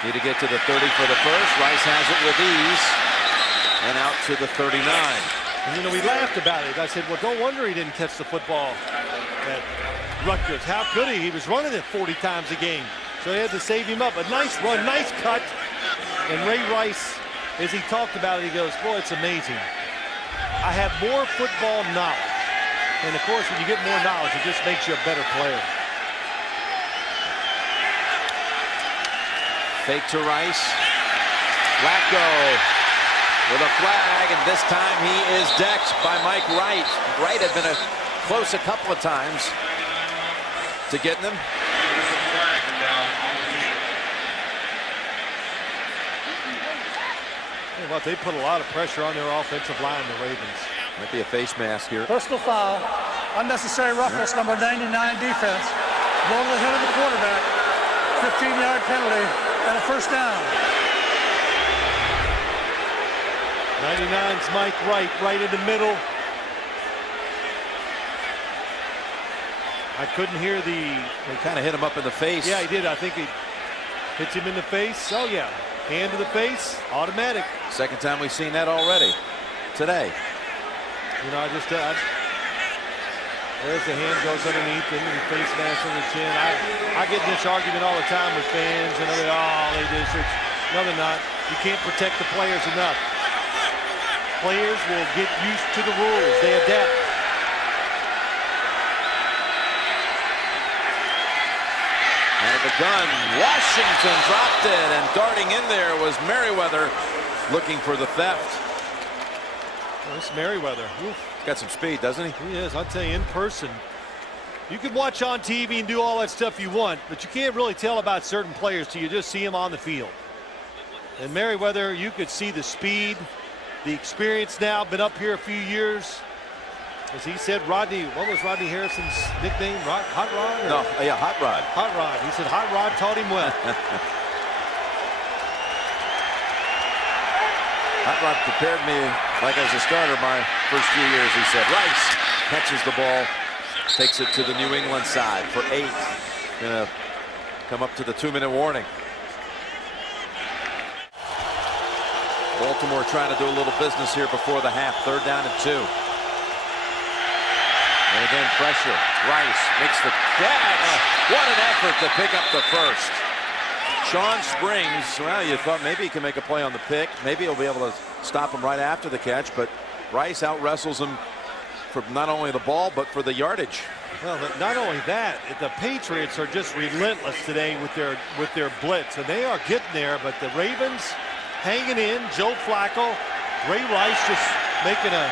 Need to get to the 30 for the first. Rice has it with ease. And out to the 39. And, you know, we laughed about it. I said, well, don't wonder he didn't catch the football at Rutgers. How could he? He was running it 40 times a game. So they had to save him up. A nice run, nice cut. And Ray Rice, as he talked about it, he goes, boy, it's amazing. I have more football knowledge. And, of course, when you get more knowledge, it just makes you a better player. Fake to Rice. Flacco with a flag, and this time he is decked by Mike Wright. Wright had been close a couple of times to getting him. You know what, they put a lot of pressure on their offensive line, the Ravens. Might be a face mask here. Personal foul, unnecessary roughness, number 99 defense. Blow to the head of the quarterback. 15-yard penalty and a first down. 99's Mike Wright, right in the middle. I couldn't hear the... They kind of hit him up in the face. Yeah, he did. I think he hits him in the face. Oh, yeah. Hand to the face, automatic. Second time we've seen that already today. You know, there's the hand goes underneath into the face mask on the chin. I get in this argument all the time with fans, and they're, oh, they do this. No, they're not. You can't protect the players enough. Players will get used to the rules. They adapt. Out of the gun, Washington dropped it, and darting in there was Merriweather looking for the theft. Well, this Merriweather. Oof. He's got some speed, doesn't he? He is. I'll tell you, in person, you can watch on TV and do all that stuff you want, but you can't really tell about certain players till you just see them on the field. And Merriweather, you could see the speed, the experience now, been up here a few years. As he said, Rodney, what was Rodney Harrison's nickname? Hot Rod? No, yeah, Hot Rod. Hot Rod. He said Hot Rod taught him well. Hot Rod prepared me like as a starter my first few years, he said. Rice catches the ball, takes it to the New England side for 8. Gonna come up to the 2-minute warning. Baltimore trying to do a little business here before the half. 3rd down and 2. And again, pressure. Rice makes the catch. What an effort to pick up the first. Sean Springs, well, you thought maybe he can make a play on the pick. Maybe he'll be able to stop him right after the catch, but Rice out-wrestles him for not only the ball, but for the yardage. Well, not only that, the Patriots are just relentless today with their blitz, and they are getting there, but the Ravens hanging in. Joe Flacco, Ray Rice just making a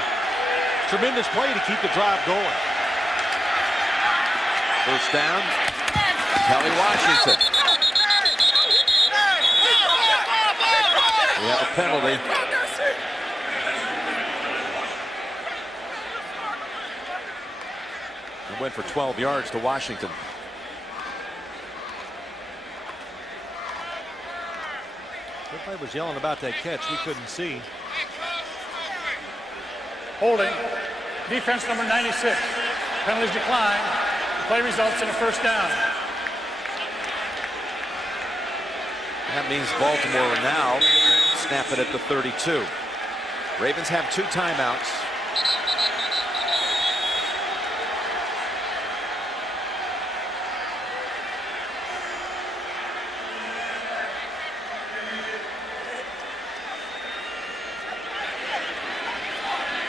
tremendous play to keep the drive going. First down, Kelly Washington. We have a penalty. It went for 12 yards to Washington. Everybody was yelling about that catch. We couldn't see. Holding. Defense number 96. Penalties decline. The play results in a first down. That means Baltimore will now snap it at the 32. Ravens have 2 timeouts.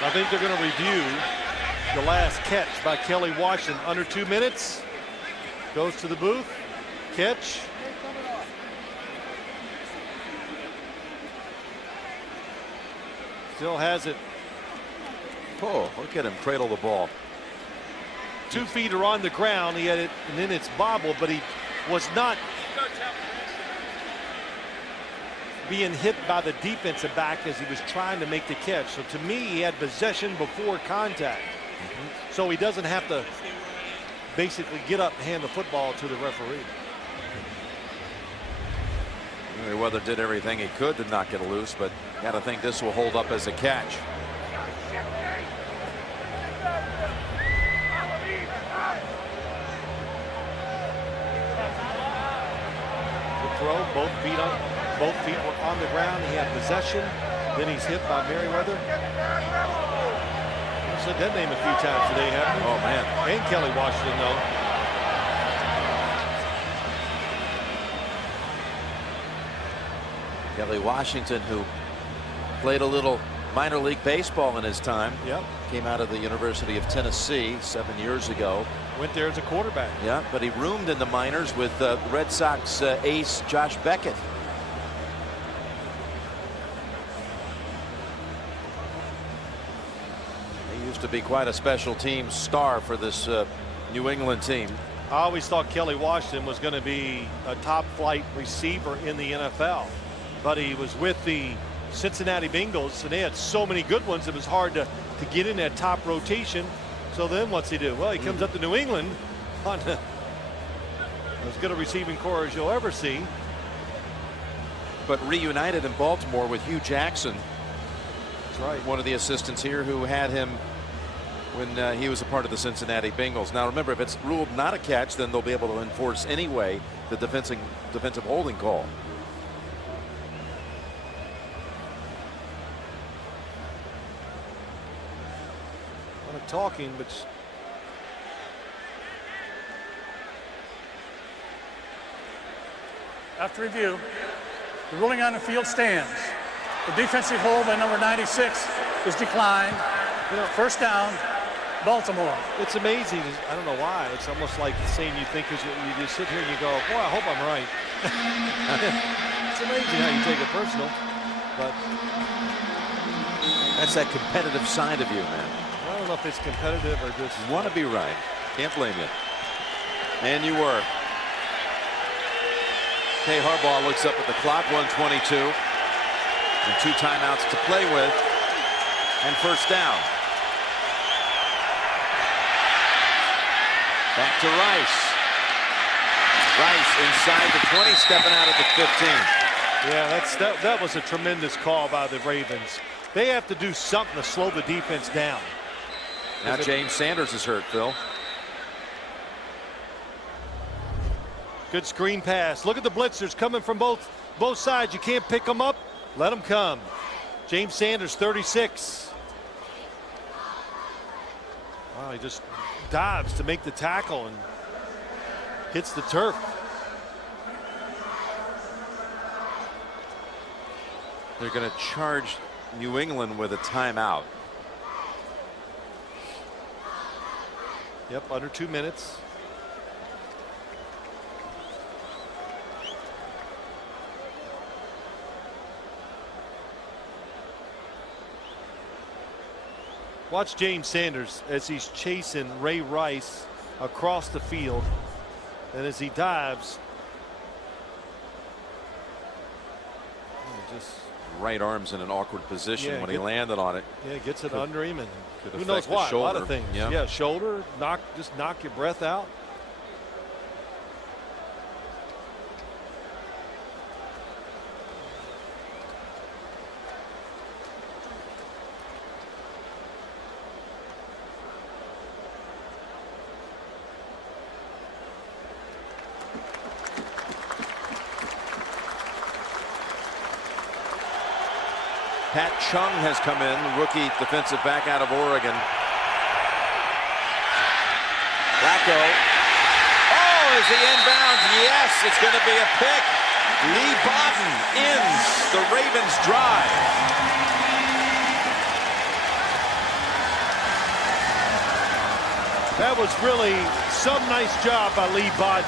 I think they're going to review the last catch by Kelly Washington. Under 2 minutes. Goes to the booth. Catch. Still has it. Oh, look at him cradle the ball. 2 feet are on the ground. He had it, and then it's bobbled, but he was not being hit by the defensive back as he was trying to make the catch. So to me, he had possession before contact. so he doesn't have to basically get up and hand the football to the referee. Merriweather did everything he could to not get loose, but got to think this will hold up as a catch. Good throw, both feet were on the ground. He had possession. Then he's hit by Merriweather. I've said that name a few times today, haven't we? Oh man. And Kelly Washington, though. Kelly Washington, who played a little minor league baseball in his time. Yep. Came out of the University of Tennessee 7 years ago. Went there as a quarterback. Yeah, but he roomed in the minors with Red Sox ace Josh Beckett. He used to be quite a special team star for this New England team. I always thought Kelly Washington was going to be a top flight receiver in the NFL, but he was with the Cincinnati Bengals, and they had so many good ones it was hard to get in that top rotation. So then what's he do? Well, he comes up to New England on as good a receiving core as you'll ever see. But reunited in Baltimore with Hugh Jackson. That's right. One of the assistants here who had him when he was a part of the Cincinnati Bengals. Now remember, if it's ruled not a catch, then they'll be able to enforce anyway the defensive holding call. Talking, but after review, the ruling on the field stands. The defensive hold by number 96 is declined. First down, Baltimore. It's amazing. I don't know why. It's almost like saying you think you just sit here and you go, boy, I hope I'm right. It's amazing how you take it personal, but that's that competitive side of you, man. I don't know if it's competitive or just you want to be right. Can't blame you. And you were. Okay, Harbaugh looks up at the clock. 1:22 and 2 timeouts to play with, and first down. Back to Rice. Rice inside the 20, stepping out at the 15. Yeah, that was a tremendous call by the Ravens. They have to do something to slow the defense down. Now James Sanders is hurt, Phil. Good screen pass. Look at the blitzers coming from both sides. You can't pick them up. Let them come. James Sanders, 36. Wow, he just dives to make the tackle and hits the turf. They're going to charge New England with a timeout. Yep, under 2 minutes. Watch James Sanders as he's chasing Ray Rice across the field, and as he dives, just right arm's in an awkward position when he landed on it. Yeah, gets it under him, and who affect knows the what? A lot shoulder. of things. Yeah. Yeah, shoulder, just knock your breath out. Pat Chung has come in, rookie defensive back out of Oregon. Flacco. Oh, is he inbounds? Yes, it's going to be a pick. Lee Bodden ends the Ravens drive. That was really some nice job by Lee Bodden.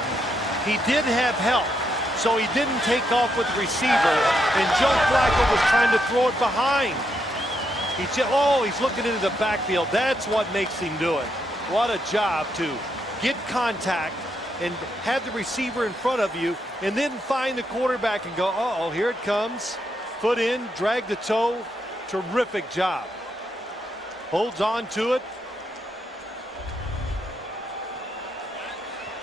He did have help, so he didn't take off with the receiver, and Joe Flacco was trying to throw it behind. He's looking into the backfield. That's what makes him do it. What a job to get contact and have the receiver in front of you, and then find the quarterback and go, uh-oh, here it comes. Foot in, drag the toe. Terrific job. Holds on to it.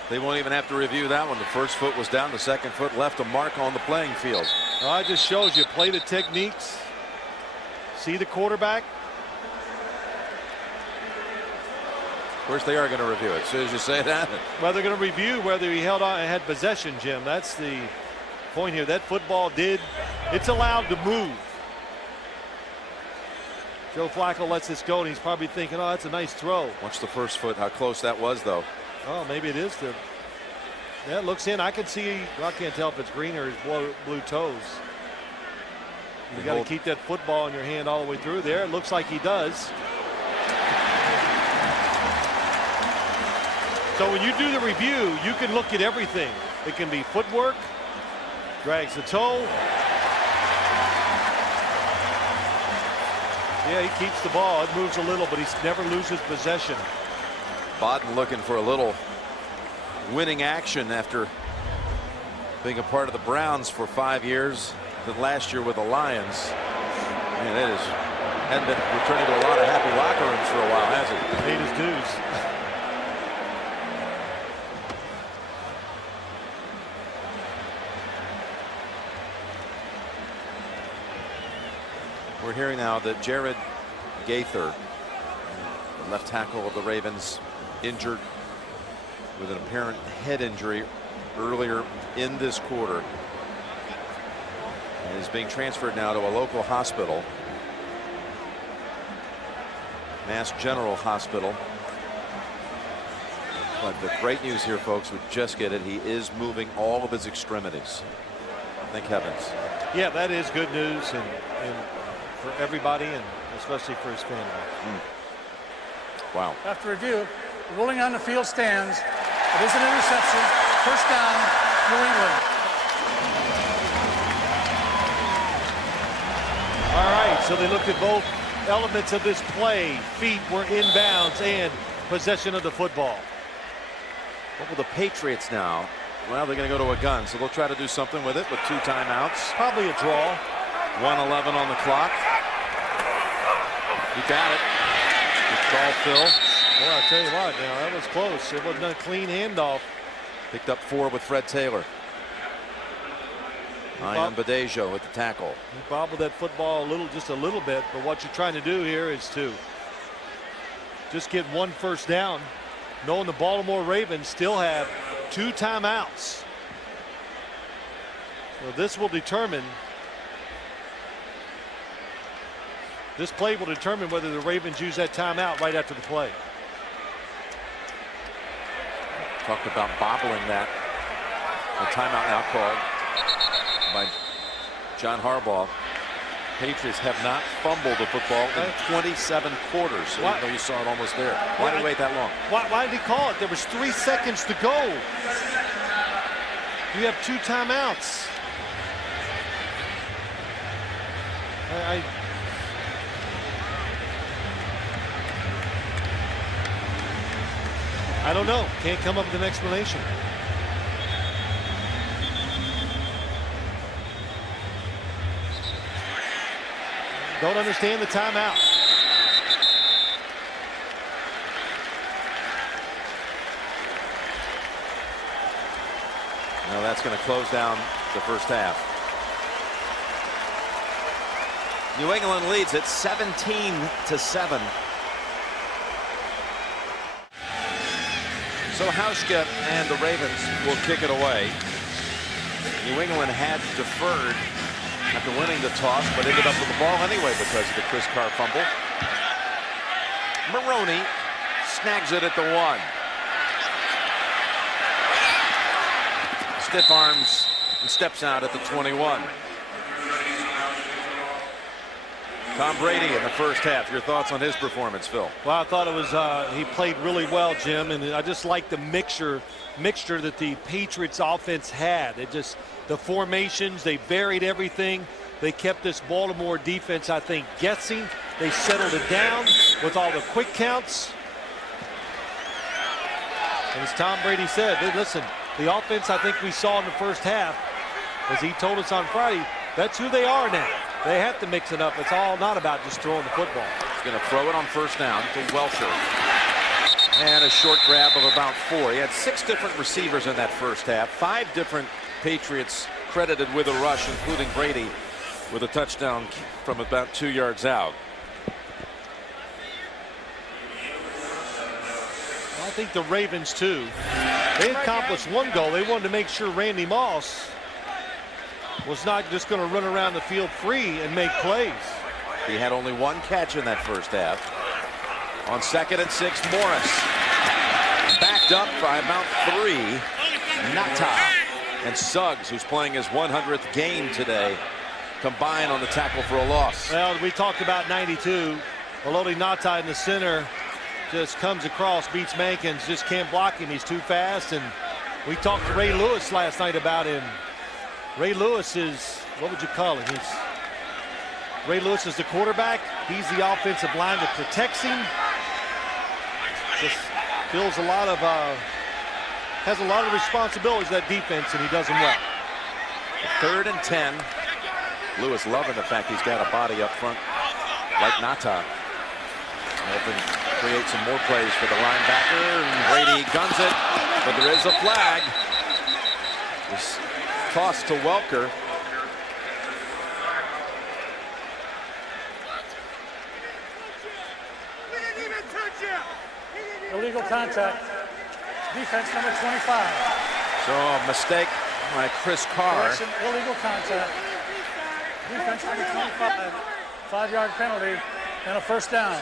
They won't even have to review that one. The first foot was down. The second foot left a mark on the playing field. Well, it just shows you play the techniques. See the quarterback. Of course, they are going to review it as soon as you say that. Well, they're going to review whether he held on and had possession, Jim. That's the point here. That football it's allowed to move. Joe Flacco lets this go, and he's probably thinking, oh, that's a nice throw. Watch the first foot, how close that was, though. Oh, maybe it is. Yeah, it looks in. I can see, well, I can't tell if it's green or his blue toes. You got to keep that football in your hand all the way through there. It looks like he does. So when you do the review, you can look at everything. It can be footwork, drags the toe. Yeah, he keeps the ball. It moves a little, but he never loses possession. Bodden looking for a little winning action after being a part of the Browns for 5 years. Then last year with the Lions. Man, it hadn't been returning to a lot of happy locker rooms for a while, has it? Paid his dues. We're hearing now that Jared Gaither, the left tackle of the Ravens, injured with an apparent head injury earlier in this quarter, and is being transferred now to a local hospital, Mass General Hospital. But the great news here, folks, we just get it. He is moving all of his extremities. Thank heavens. Yeah, that is good news, and for everybody, and especially for his family. Wow. After review, the ruling on the field stands. It is an interception. First down, New England. All right, so they looked at both elements of this play. Feet were inbounds and possession of the football. What will the Patriots now? Well, they're going to go to a gun, so they'll try to do something with it with 2 timeouts. Probably a draw. 1:11 on the clock. You got it. Good call, Phil. Boy, I'll tell you what, now that was close. It wasn't a clean handoff. Picked up 4 with Fred Taylor. Ian Badejo with the tackle. He bobbled that football just a little bit, but what you're trying to do here is to just get 1 first down, knowing the Baltimore Ravens still have 2 timeouts. So this will determine. This play will determine whether the Ravens use that timeout right after the play. Talked about bobbling that. The timeout now called by John Harbaugh. Patriots have not fumbled the football in 27 quarters. So even though you saw it almost there. Why did he wait that long? Why did he call it? There was 3 seconds to go. You have 2 timeouts. I don't know. Can't come up with an explanation. Don't understand the timeout. Now that's going to close down the first half. New England leads at 17-7. So Hauschka and the Ravens will kick it away. New England had deferred after winning the toss, but ended up with the ball anyway because of the Chris Carr fumble. Maroney snags it at the 1. Stiff arms and steps out at the 21. Tom Brady in the first half. Your thoughts on his performance, Phil? Well, I thought it was he played really well, Jim, and I just like the mixture that the Patriots offense had. It just the formations, they varied everything. They kept this Baltimore defense, I think, guessing. They settled it down with all the quick counts. And as Tom Brady said, listen, the offense I think we saw in the first half, as he told us on Friday, that's who they are now. They have to mix it up. It's all not about just throwing the football. He's going to throw it on first down to Welcher. And a short grab of about 4. He had 6 different receivers in that first half. 5 different Patriots credited with a rush, including Brady with a touchdown from about 2 yards out. I think the Ravens too. They accomplished one goal. They wanted to make sure Randy Moss was not just going to run around the field free and make plays. He had only 1 catch in that first half. On 2nd and 6, Morris backed up by about 3. Nata and Suggs, who's playing his 100th game today, combine on the tackle for a loss. Well, we talked about 92. Haloti Ngata in the center just comes across, beats Mankins, just can't block him. He's too fast. And we talked to Ray Lewis last night about him. Ray Lewis is, what would you call him? Ray Lewis is the quarterback. He's the offensive line that protects him. Just feels has a lot of responsibilities, that defense, and he does them well. 3rd and 10. Lewis loving the fact he's got a body up front like Ngata. Hoping to create some more plays for the linebacker. And Brady guns it, but there is a flag. It's tossed to Welker. Illegal contact. Defense number 25. So a mistake by Chris Carr. Correction, illegal contact. Defense number 25. 5-yard penalty and a first down.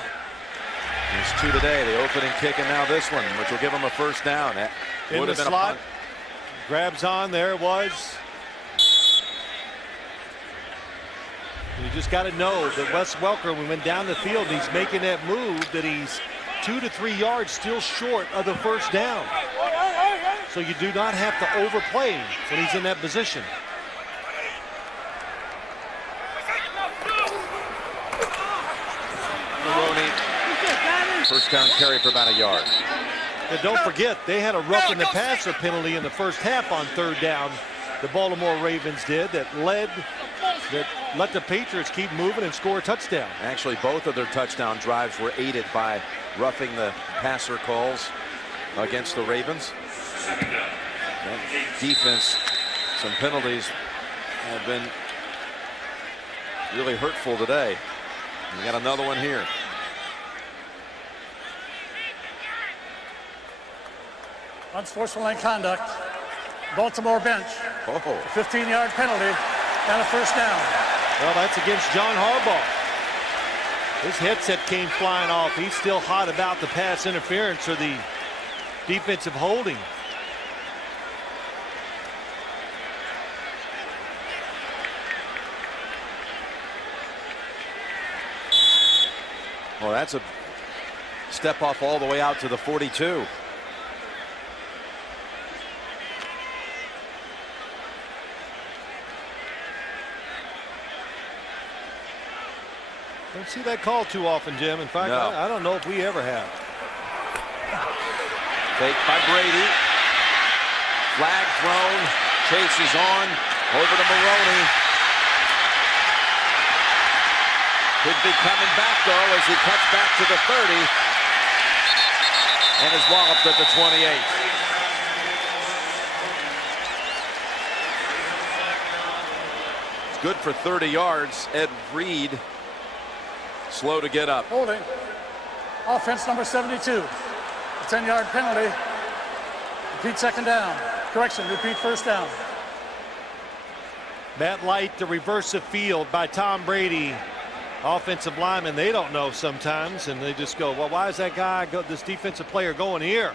There's 2 today, the opening kick and now this one, which will give him a first down. That in would the have been slot, a punt. grabs on, there it was. You just got to know that Wes Welker, when we went down the field, he's making that move, that he's 2 to 3 yards still short of the first down. So you do not have to overplay when he's in that position. Maroney, first down carry for about a yard. And don't forget, they had a roughing the passer penalty in the first half on 3rd down. The Baltimore Ravens did that let the Patriots keep moving and score a touchdown. Actually, both of their touchdown drives were aided by roughing the passer calls against the Ravens. That defense, some penalties have been really hurtful today. We got another one here. Unsportsmanlike conduct. Baltimore bench. 15-yard penalty and a first down. Well, that's against John Harbaugh. His headset came flying off. He's still hot about the pass interference or the defensive holding. Well, that's a step off all the way out to the 42. Don't see that call too often, Jim. In fact, no. I don't know if we ever have. Fake by Brady. Flag thrown. Chase is on. Over to Maroney. Could be coming back, though, as he cuts back to the 30. And is walloped at the 28. It's good for 30 yards. Ed Reed slow to get up. Holding. Offense number 72. A 10-yard penalty. Repeat second down. Correction, repeat first down. Matt Light, the reverse of field by Tom Brady. Offensive linemen, they don't know sometimes, and they just go, well, why is that guy, this defensive player, going here?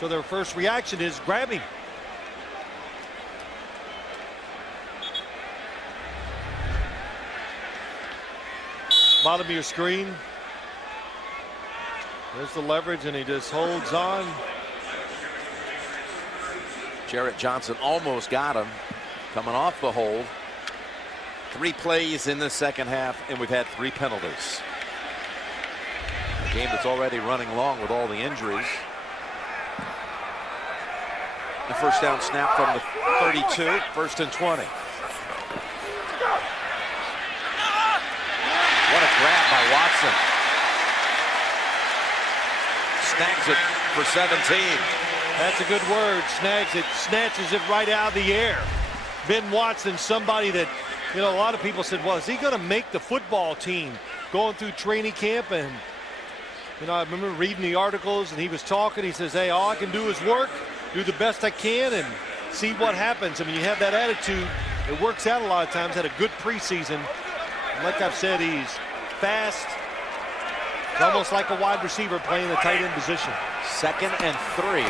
So their first reaction is grab him. Bottom of your screen. There's the leverage, and he just holds on. Jarrett Johnson almost got him coming off the hold. 3 plays in the second half, and we've had 3 penalties. A game that's already running long with all the injuries. The first down snap from the 32, 1st and 20. What a grab by Watson. Snags it for 17. That's a good word. Snags it, snatches it right out of the air. Ben Watson, somebody that, you know, a lot of people said, well, is he going to make the football team going through training camp? And, you know, I remember reading the articles and he was talking. He says, hey, all I can do is work, do the best I can, and see what happens. I mean, you have that attitude. It works out a lot of times. Had a good preseason. And like I've said, he's fast. It's almost like a wide receiver playing the tight end position. 2nd and 3.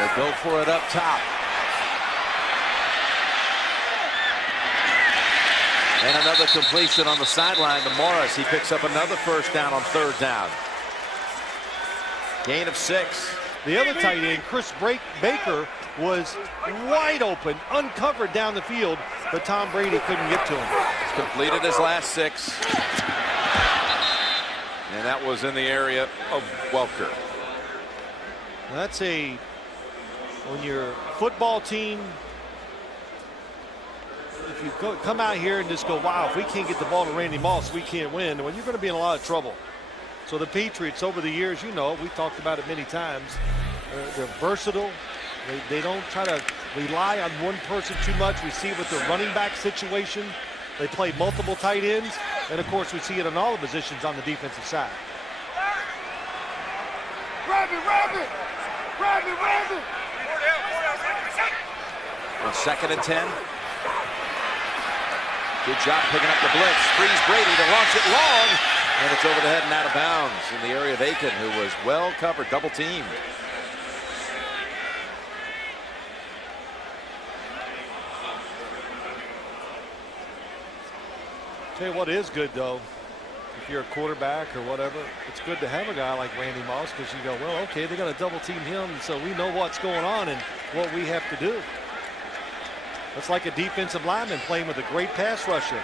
They go for it up top. And another completion on the sideline to Morris. He picks up another first down on 3rd down. Gain of 6. The other tight end, Chris Baker, was wide open, uncovered down the field, but Tom Brady couldn't get to him. He's completed his last 6. And that was in the area of Welker. That's when your football team, if you come out here and just go, wow, if we can't get the ball to Randy Moss, we can't win, well, you're going to be in a lot of trouble. So the Patriots, over the years, you know, we've talked about it many times, they're versatile. They don't try to rely on one person too much. We see it with the running back situation. They play multiple tight ends. And, of course, we see it in all the positions on the defensive side. Rabbit! On 2nd and 10. Good job picking up the blitz. Frees Brady to launch it long. And it's over the head and out of bounds in the area of Aiken, who was well covered, double teamed. Tell you what is good, though, if you're a quarterback or whatever, it's good to have a guy like Randy Moss, because you go, well, okay, they got to double team him, so we know what's going on and what we have to do. It's like a defensive lineman playing with a great pass rusher.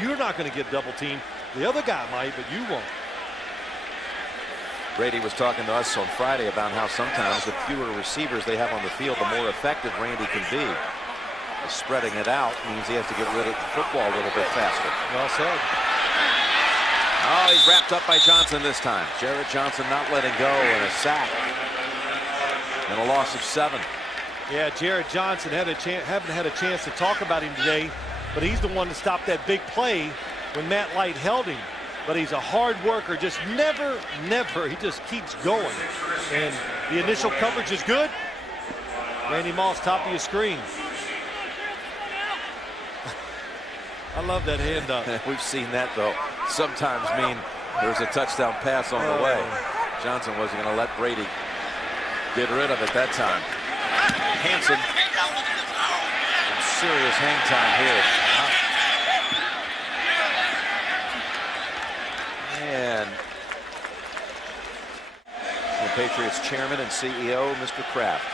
You're not going to get double teamed. The other guy might, but you won't. Brady was talking to us on Friday about how sometimes the fewer receivers they have on the field, the more effective Randy can be. Spreading it out means he has to get rid of the football a little bit faster. Well said. Oh, he's wrapped up by Johnson this time. Jarrett Johnson not letting go, and a sack. And a loss of 7. Yeah, Jarrett Johnson haven't had a chance to talk about him today, but he's the one to stop that big play when Matt Light held him. But he's a hard worker, just never, he just keeps going. And the initial coverage is good. Randy Moss, top of your screen. I love that hand up. We've seen that, though, sometimes mean there's a touchdown pass on the way. Johnson wasn't going to let Brady get rid of it that time. Hanson, some serious hang time here. And the Patriots chairman and CEO, Mr. Kraft,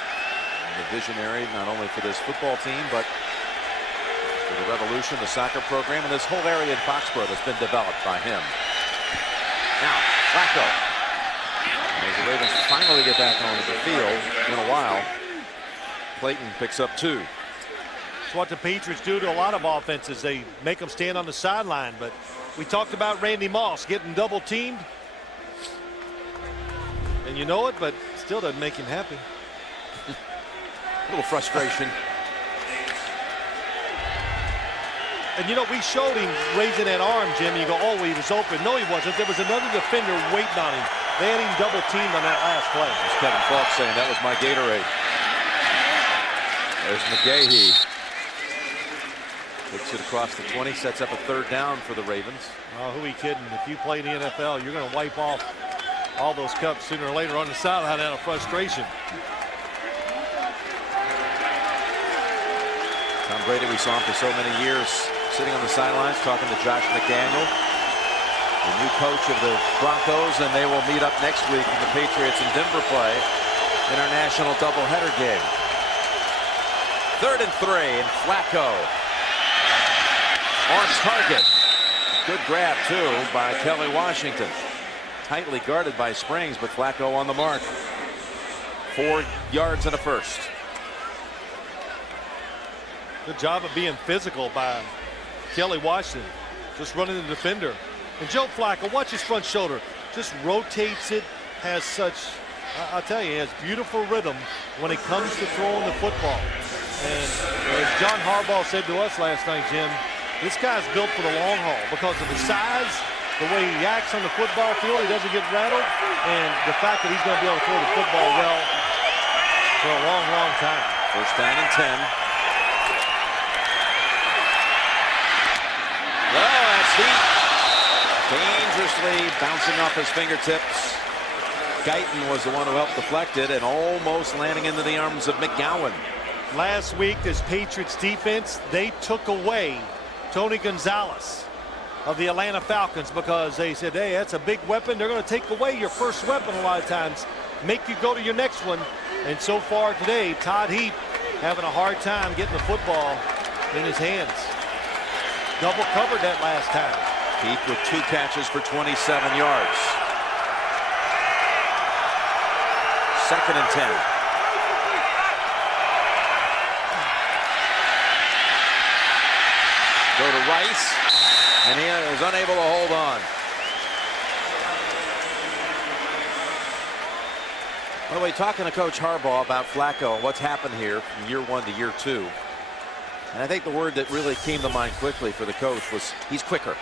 the visionary not only for this football team, but for the Revolution, the soccer program, and this whole area in Foxborough that's been developed by him. Now, Flacco. As the Ravens finally get back onto the field in a while, Clayton picks up 2. It's what the Patriots do to a lot of offenses. They make them stand on the sideline. But we talked about Randy Moss getting double teamed. And you know it, but still doesn't make him happy. A little frustration. And, you know, we showed him raising that arm, Jim. You go, oh, he was open. No, he wasn't. There was another defender waiting on him. They had him double teamed on that last play. There's Kevin Falk saying that was my Gatorade. There's McGahee. Takes it across the 20, sets up a 3rd down for the Ravens. Oh, who are you kidding? If you play in the NFL, you're going to wipe off all those cups sooner or later on the sideline out of frustration. Tom Brady, we saw him for so many years sitting on the sidelines talking to Josh McDaniel, the new coach of the Broncos, and they will meet up next week when the Patriots and Denver play in our national doubleheader game. 3rd and 3, and Flacco on target. Good grab, too, by Kelly Washington. Tightly guarded by Springs, but Flacco on the mark. 4 yards and a first. Good job of being physical by Kelly Washington. Just running the defender. And Joe Flacco, watch his front shoulder. Just rotates it, has such I'll tell you, he has beautiful rhythm when it comes to throwing the football. And as John Harbaugh said to us last night, Jim, this guy's built for the long haul because of his size, the way he acts on the football field, he doesn't get rattled, and the fact that he's going to be able to throw the football well for a long, long time. First down and 10. Oh, that's heat. Dangerously bouncing off his fingertips. Guyton was the one who helped deflect it and almost landing into the arms of McGowan. Last week, this Patriots defense, they took away Tony Gonzalez of the Atlanta Falcons because they said, hey, that's a big weapon. They're going to take away your first weapon a lot of times, make you go to your next one. And so far today, Todd Heap having a hard time getting the football in his hands. Double covered that last time. Heap with 2 catches for 27 yards. Second and 10. Go to Rice, and he is unable to hold on. By the way, talking to Coach Harbaugh about Flacco and what's happened here from year 1 to year 2. And I think the word that really came to mind quickly for the coach was he's quicker.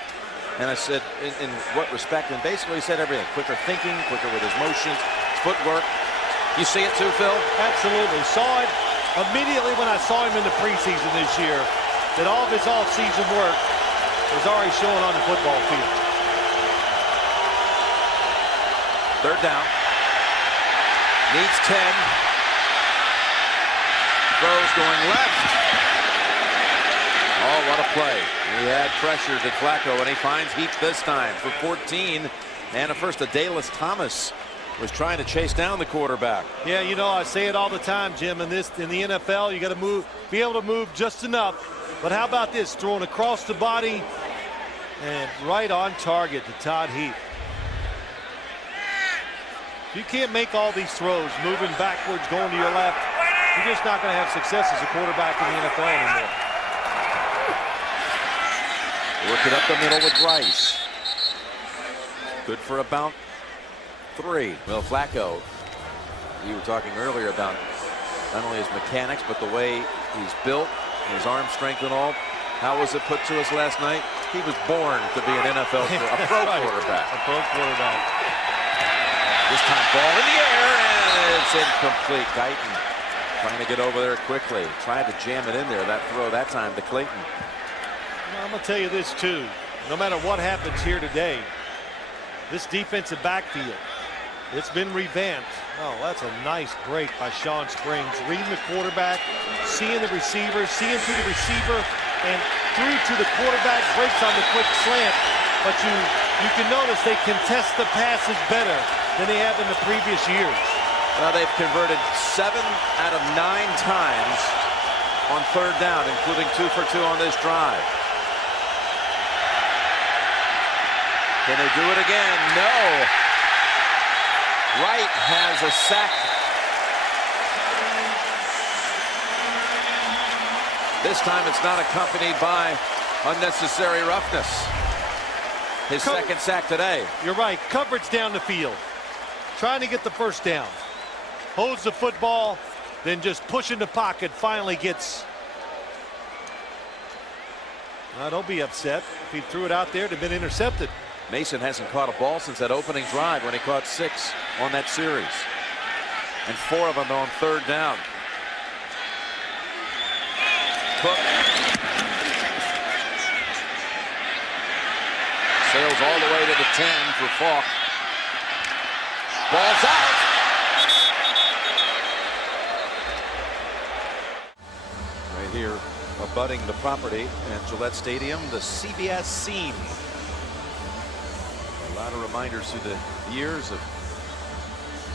And I said, in what respect? And basically he said everything. Quicker thinking, quicker with his motions, his footwork. You see it too, Phil? Absolutely. Saw it immediately when I saw him in the preseason this year, that all of his off-season work was already showing on the football field. Third down. Needs 10. Throws going left. Oh, what a play. He had pressure to Flacco, and he finds Heap this time for 14. And at first, Adalys Thomas was trying to chase down the quarterback. Yeah, you know, I say it all the time, Jim. In the NFL, you got to be able to move just enough. But how about this? Throwing across the body and right on target to Todd Heap. You can't make all these throws moving backwards, going to your left. You're just not going to have success as a quarterback in the NFL anymore. Work it up the middle with Rice. Good for about 3. Well, Flacco, you were talking earlier about not only his mechanics, but the way he's built, his arm strength and all. How was it put to us last night? He was born to be an NFL, a pro quarterback. A pro quarterback. This time ball in the air, and it's incomplete. Guyton trying to get over there quickly. Tried to jam it in there. That throw that time to Clayton. Well, I'm going to tell you this, too. No matter what happens here today, this defensive backfield, it's been revamped. Oh, that's a nice break by Sean Springs. Reading the quarterback, seeing the receiver, seeing through the receiver, and through to the quarterback, breaks on the quick slant. But you can notice they contest the passes better than they have in the previous years. Well, they've converted 7 out of 9 times on third down, including 2 for 2 on this drive. Can they do it again? No. Wright has a sack. This time it's not accompanied by unnecessary roughness. His second sack today. You're right. Coverage down the field. Trying to get the first down. Holds the football, then just pushing the pocket. Finally gets. Don't be upset. If he threw it out there, it'd have been intercepted. Mason hasn't caught a ball since that opening drive when he caught 6 on that series. And 4 of them on third down. Cook sails all the way to the 10 for Falk. Ball's out. Right here, abutting the property at Gillette Stadium, the CBS scene. A lot of reminders through the years of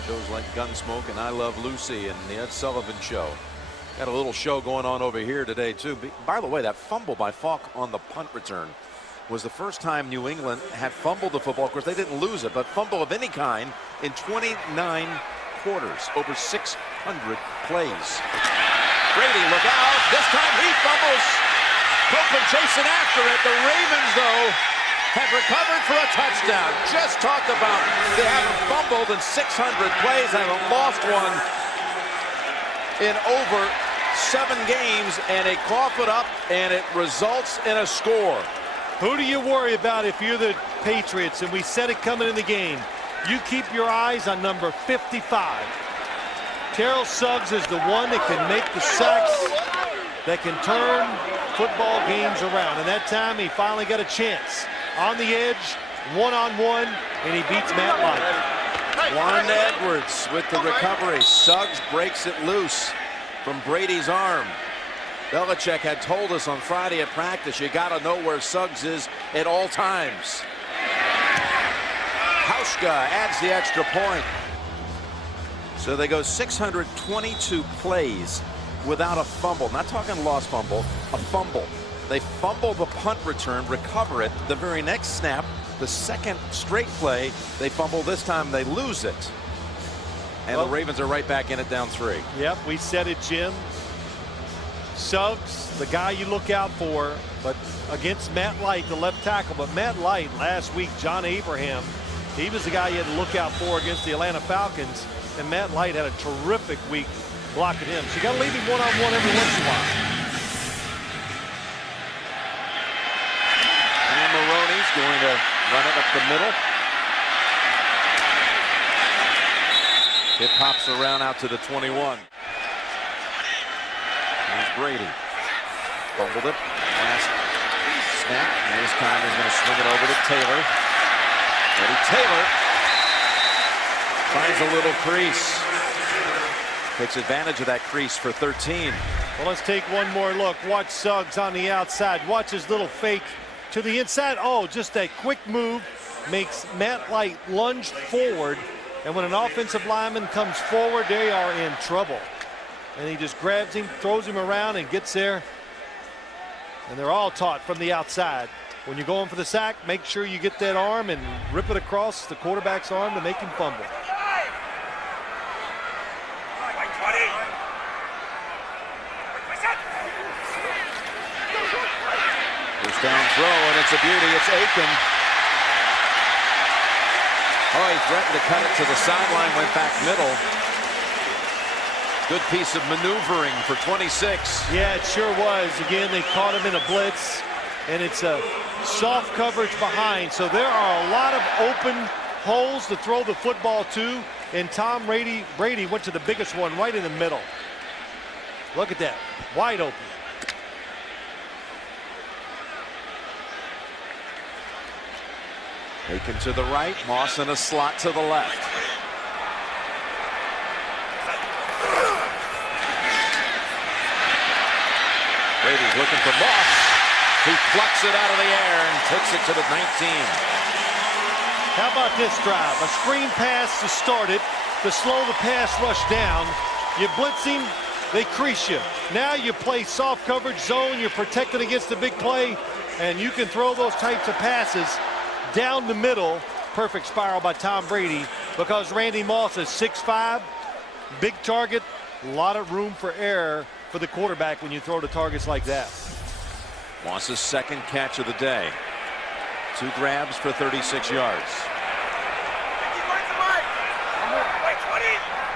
shows like Gunsmoke and I Love Lucy and the Ed Sullivan Show. Got a little show going on over here today, too. By the way, that fumble by Falk on the punt return was the first time New England had fumbled the football. Of course, they didn't lose it, but fumble of any kind in 29 quarters, over 600 plays. Brady, look out. This time he fumbles. Copeland chasing after it. The Ravens, though, had recovered for a touchdown. Just talked about they haven't fumbled in 600 plays, haven't lost one in over 7 games, and they cough it up, and it results in a score. Who do you worry about if you're the Patriots? And we said it coming in the game. You keep your eyes on number 55. Terrell Suggs is the one that can make the sacks, that can turn football games around. And that time he finally got a chance. On the edge, one-on-one, and he beats Matt Light. Juan Edwards with the recovery. Suggs breaks it loose from Brady's arm. Belichick had told us on Friday at practice, you got to know where Suggs is at all times. Hauschka adds the extra point. So they go 622 plays without a fumble. Not talking lost fumble, a fumble. They fumble the punt return, recover it. The very next snap, the second straight play, they fumble. This time they lose it. And the Ravens are right back in it, down 3. Yep, we said it, Jim. Suggs, the guy you look out for, but against Matt Light, the left tackle. But Matt Light, last week, John Abraham, he was the guy you had to look out for against the Atlanta Falcons. And Matt Light had a terrific week blocking him. So you got to leave him one-on-one every once in a while. And Maroney's going to run it up the middle. It pops around out to the 21. Here's Brady. Fumbled it. Last snap. And this time he's going to swing it over to Taylor. Eddie Taylor finds a little crease. Takes advantage of that crease for 13. Well, let's take one more look. Watch Suggs on the outside. Watch his little fake to the inside. Oh, just that quick move makes Matt Light lunge forward. And when an offensive lineman comes forward, they are in trouble. And he just grabs him, throws him around, and gets there. And they're all taught from the outside. When you're going for the sack, make sure you get that arm and rip it across the quarterback's arm to make him fumble. First down throw, and it's a beauty. It's Aiken. Oh, he threatened to cut it to the sideline, went back middle. Good piece of maneuvering for 26. Yeah, it sure was. Again, they caught him in a blitz, and it's a soft coverage behind. So there are a lot of open holes to throw the football to, and Tom Brady went to the biggest one right in the middle. Look at that, wide open. Aiken to the right, Moss in a slot to the left. Brady's looking for Moss. He plucks it out of the air and takes it to the 19. How about this drive? A screen pass to start it, to slow the pass rush down. You blitz him, they crease you. Now you play soft coverage zone, you're protected against the big play, and you can throw those types of passes down the middle. Perfect spiral by Tom Brady, because Randy Moss is 6'5", big target, a lot of room for error for the quarterback when you throw to targets like that. Moss's second catch of the day. 2 grabs for 36 yards.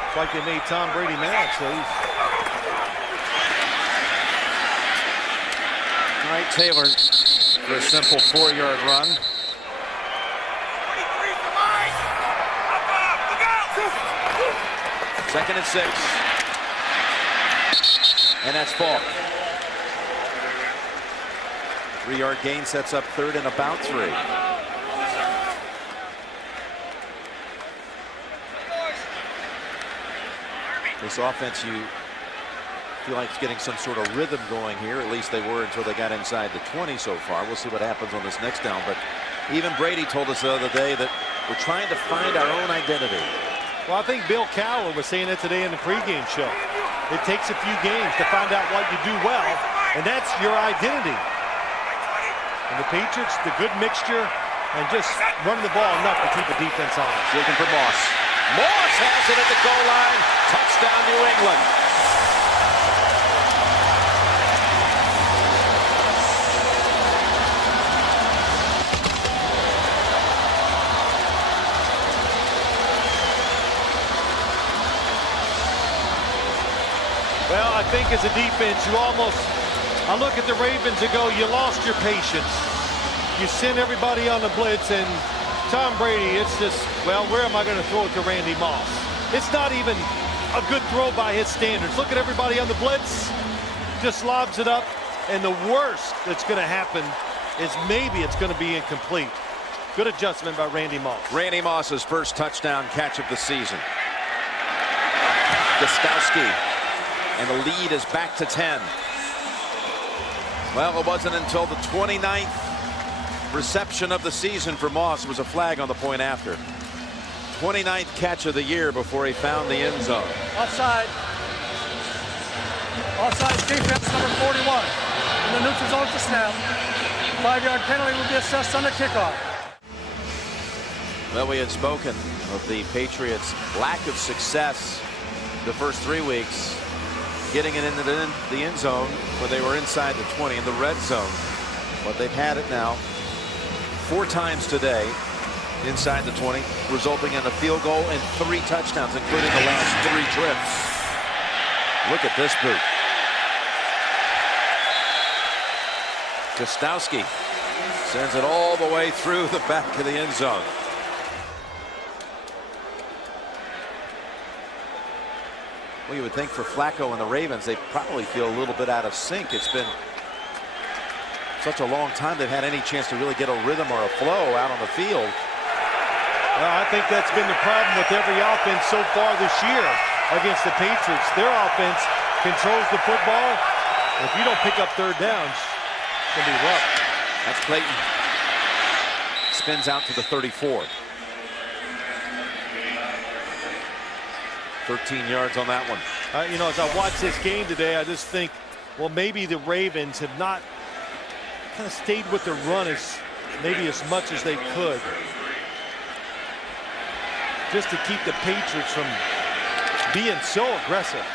It's like they made Tom Brady mad, so he's... All right, Taylor for a simple 4-yard run. Second and 6. And that's Falk. 3-yard gain sets up third and about 3. This offense, you feel like it's getting some sort of rhythm going here. At least they were until they got inside the 20 so far. We'll see what happens on this next down. But even Brady told us the other day that we're trying to find our own identity. Well, I think Bill Cowher was saying that today in the pregame show. It takes a few games to find out what you do well, and that's your identity. And the Patriots, the good mixture, and just running the ball enough to keep the defense on. Looking for Moss. Moss has it at the goal line. Touchdown, New England. think as a defense, I look at the Ravens and go, you lost your patience. You send everybody on the blitz, and Tom Brady, it's just, well, where am I going to throw it to Randy Moss? It's not even a good throw by his standards. Look at everybody on the blitz, just lobs it up, and the worst that's going to happen is maybe it's going to be incomplete. Good adjustment by Randy Moss. Randy Moss's first touchdown catch of the season. Gostowski, and the lead is back to 10. Well, it wasn't until the 29th reception of the season for Moss. It was a flag on the point after. 29th catch of the year before he found the end zone. Offside. Offside defense, number 41. In the neutral zone to snap. 5-yard penalty will be assessed on the kickoff. Well, we had spoken of the Patriots' lack of success the first 3 weeks, getting it into the end zone when they were inside the 20 in the red zone. But they've had it now 4 times today inside the 20, resulting in a field goal and 3 touchdowns, including the last 3 trips. Look at this boot. Gostowski sends it all the way through the back of the end zone. Well, you would think for Flacco and the Ravens, they probably feel a little bit out of sync. It's been such a long time they've had any chance to really get a rhythm or a flow out on the field. Well, I think that's been the problem with every offense so far this year against the Patriots. Their offense controls the football. If you don't pick up third downs, it's going to be rough. That's Clayton. Spins out to the 34. 13 yards on that one. You know, as I watch this game today, I just think, well, maybe the Ravens have not kind of stayed with the run as much as they could, just to keep the Patriots from being so aggressive.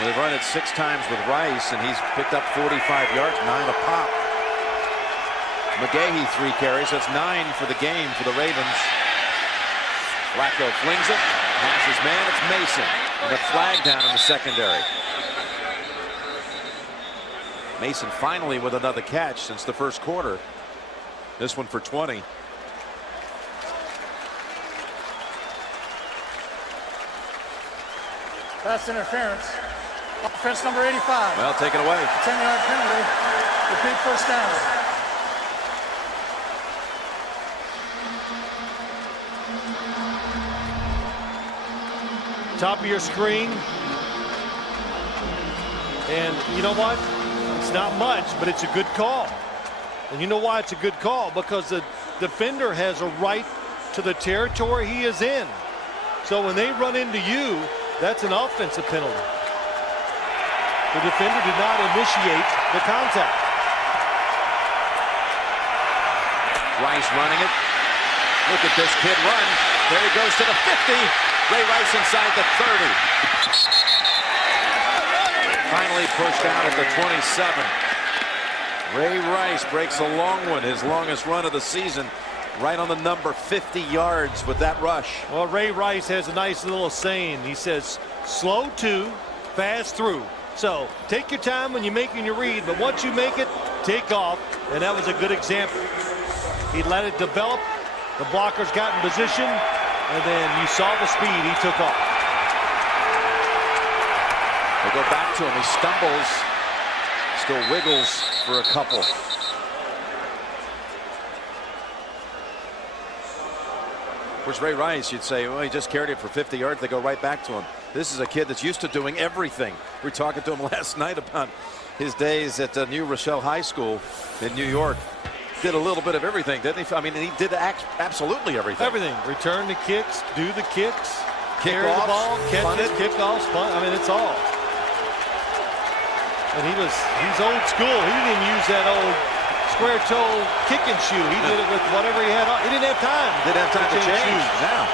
Well, they've run it 6 times with Rice, and he's picked up 45 yards, 9 a pop. McGahee 3 carries. That's 9 for the game for the Ravens. Flacco flings it, has his man, it's Mason, and a flag down in the secondary. Mason finally with another catch since the first quarter. This one for 20. Pass interference. Offense number 85. Well, take it away. 10-yard penalty. Repeat first down. Top of your screen, and you know what, it's not much, but it's a good call. And you know why it's a good call? Because the defender has a right to the territory he is in. So when they run into you, that's an offensive penalty. The defender did not initiate the contact. Rice running it. Look at this kid run. There he goes to the 50. Ray Rice inside the 30. Finally pushed out at the 27. Ray Rice breaks a long one, his longest run of the season, right on the number 50 yards with that rush. Well, Ray Rice has a nice little saying. He says, slow to, fast through. So take your time when you're making your read, but once you make it, take off. And that was a good example. He let it develop. The blockers got in position, and then you saw the speed he took off. They go back to him. He stumbles, still wiggles for a couple. Of course, Ray Rice, you'd say, well, he just carried it for 50 yards. They go right back to him. This is a kid that's used to doing everything. We were talking to him last night about his days at New Rochelle High School in New York. Did a little bit of everything, didn't he? I mean, he did absolutely everything. Everything. Return the kicks, do the kicks, carry the Kickoffs, ball, catch punt it, kickoffs, punt. I mean, it's all. And he's old school. He didn't even use that old square toe kick and shoe. He did it with whatever he had on. He didn't have time. Didn't have time to change. shoes. Now,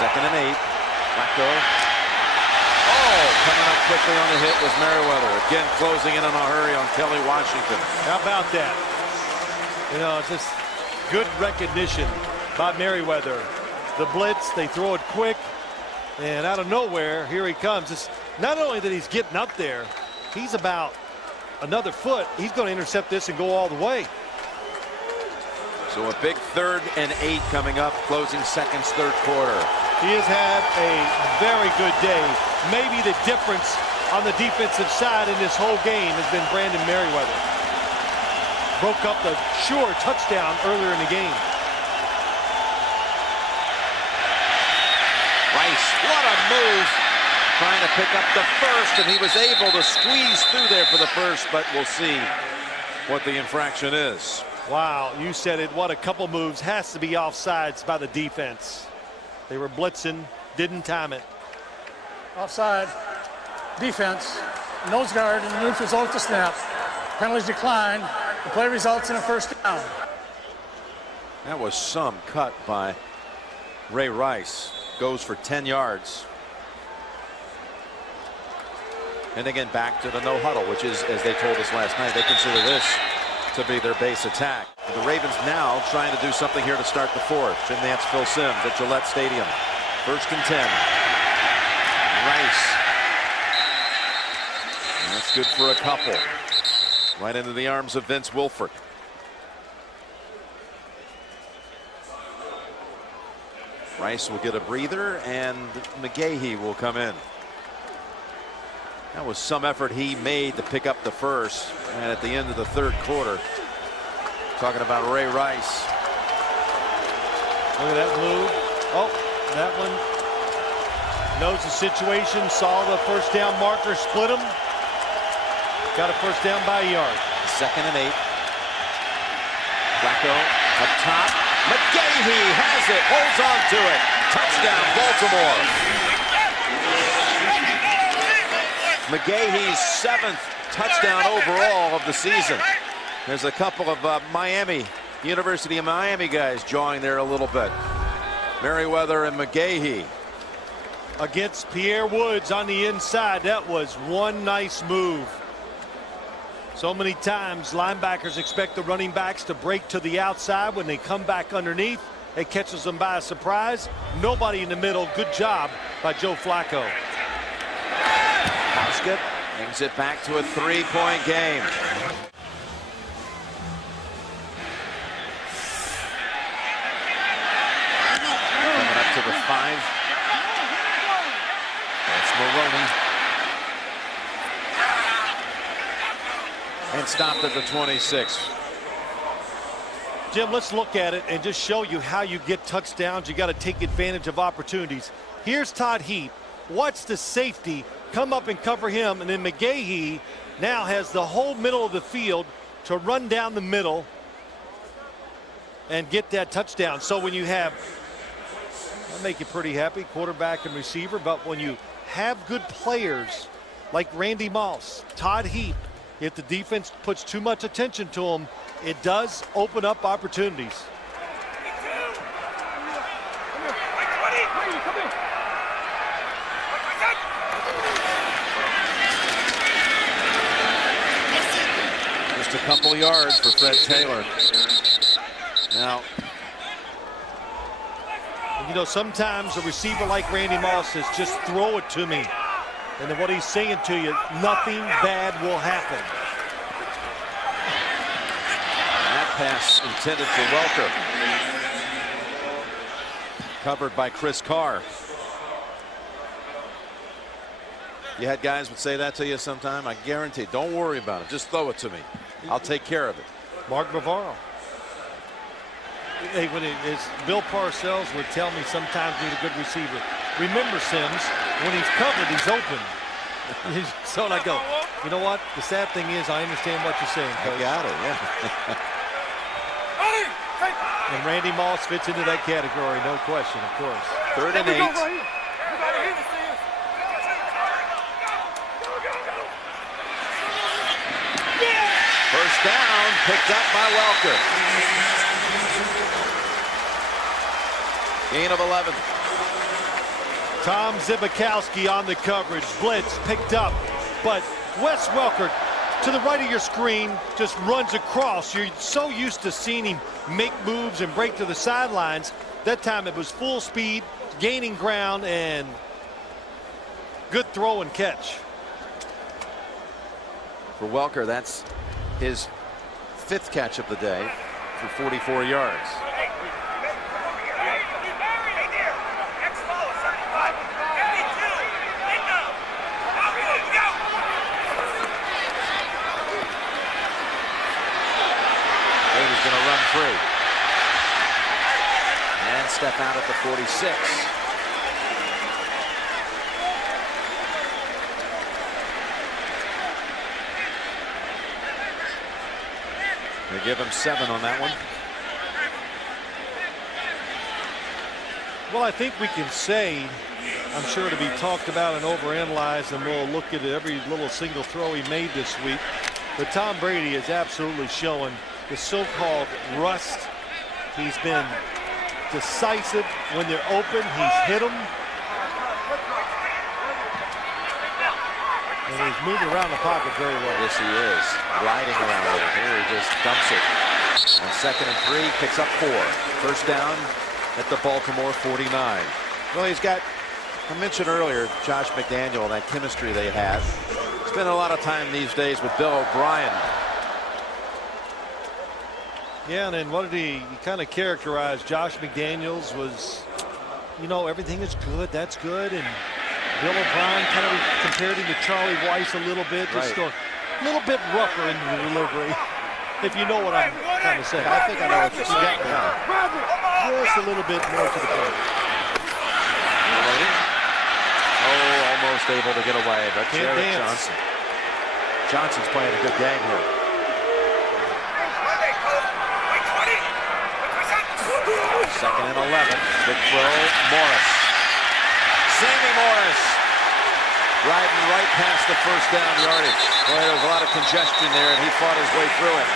2nd and 8. Flacco. Oh, coming up quickly on the hit was Merriweather. Again, closing in on a hurry on Kelly Washington. How about that? You know, it's just good recognition by Merriweather. The blitz, they throw it quick, and out of nowhere, here he comes. Not only that he's getting up there, he's about another foot. He's going to intercept this and go all the way. So a big 3rd and 8 coming up, closing seconds, 3rd quarter. He has had a very good day. Maybe the difference on the defensive side in this whole game has been Brandon Merriweather. Broke up the sure touchdown earlier in the game. Rice, what a move. Trying to pick up the first, and he was able to squeeze through there for the first, but we'll see what the infraction is. Wow, you said it. What a couple moves. Has to be offsides by the defense. They were blitzing, didn't time it. Offside. Defense. Nose guard and the move results to snap. Penalties decline. The play results in a first down. That was some cut by Ray Rice. Goes for 10 yards. And again, back to the no huddle, which is, as they told us last night, they consider this to be their base attack. The Ravens now trying to do something here to start the 4th. Jim Nantz, Phil Simms at Gillette Stadium. 1st and 10. Rice. And that's good for a couple. Right into the arms of Vince Wilfork. Rice will get a breather, and McGahee will come in. That was some effort he made to pick up the first, and at the end of the 3rd quarter, talking about Ray Rice. Look at that move. Oh, that one knows the situation, saw the first down marker, split him. Got a first down by a yard. 2nd and 8. Flacco up top. McGahee has it, holds on to it. Touchdown, Baltimore. McGahee's 7th touchdown overall of the season. There's a couple of University of Miami guys jawing there a little bit. Merriweather and McGahee. Against Pierre Woods on the inside. That was one nice move. So many times linebackers expect the running backs to break to the outside. When they come back underneath, it catches them by a surprise. Nobody in the middle. Good job by Joe Flacco. Houskett brings it back to a 3-point game. Coming up to the 5. That's Maroney. And stopped at the 26. Jim, let's look at it and just show you how you get touchdowns. You got to take advantage of opportunities. Here's Todd Heap. Watch the safety come up and cover him, and then McGahee now has the whole middle of the field to run down the middle and get that touchdown. So when you have, that'll make you pretty happy, quarterback and receiver, but when you have good players like Randy Moss, Todd Heap, if the defense puts too much attention to them, it does open up opportunities. Just a couple yards for Fred Taylor. Now, you know, sometimes a receiver like Randy Moss says, just throw it to me. And then what he's saying to you, nothing bad will happen. That pass intended for Welker. Covered by Chris Carr. You had guys would say that to you sometime. I guarantee. Don't worry about it. Just throw it to me. I'll take care of it. Mark Bavaro. Hey, Bill Parcells would tell me sometimes he's a good receiver. Remember, Simms, when he's covered, he's open. So I go, you know what? The sad thing is, I understand what you're saying, Coach. I got it, yeah. And Randy Moss fits into that category, no question, of course. 3rd and 8. First down, picked up by Welker. Gain of 11. Tom Zibikowski on the coverage. Blitz picked up. But Wes Welker, to the right of your screen, just runs across. You're so used to seeing him make moves and break to the sidelines. That time it was full speed, gaining ground, and good throw and catch. For Welker, that's his 5th catch of the day for 44 yards. Brady's going to run free and step out at the 46. They give him 7 on that one. Well, I think we can say, I'm sure to be talked about and overanalyzed, and we'll look at every little single throw he made this week. But Tom Brady is absolutely showing the so-called rust. He's been decisive when they're open. He's hit them. And he's moving around the pocket very well. Yes, he is. Gliding around over here. He just dumps it. On 2nd and 3, picks up 4. First down at the Baltimore 49. Well, he's got, I mentioned earlier, Josh McDaniel, that chemistry they have. Spend a lot of time these days with Bill O'Brien. Yeah, and then what did he kind of characterize? Josh McDaniels was, you know, everything is good. That's good. And Bill O'Brien kind of compared him to Charlie Weiss a little bit. Just a little bit rougher in the delivery, if you know what I'm trying to say. I think I know what you're saying. Just a little bit more to the point. Oh, almost able to get away, but Jared Johnson's playing a good game here. Second and 11. Big throw. Morris. Sammy Morris riding right past the first down yardage. Boy, there was a lot of congestion there, and he fought his way through it.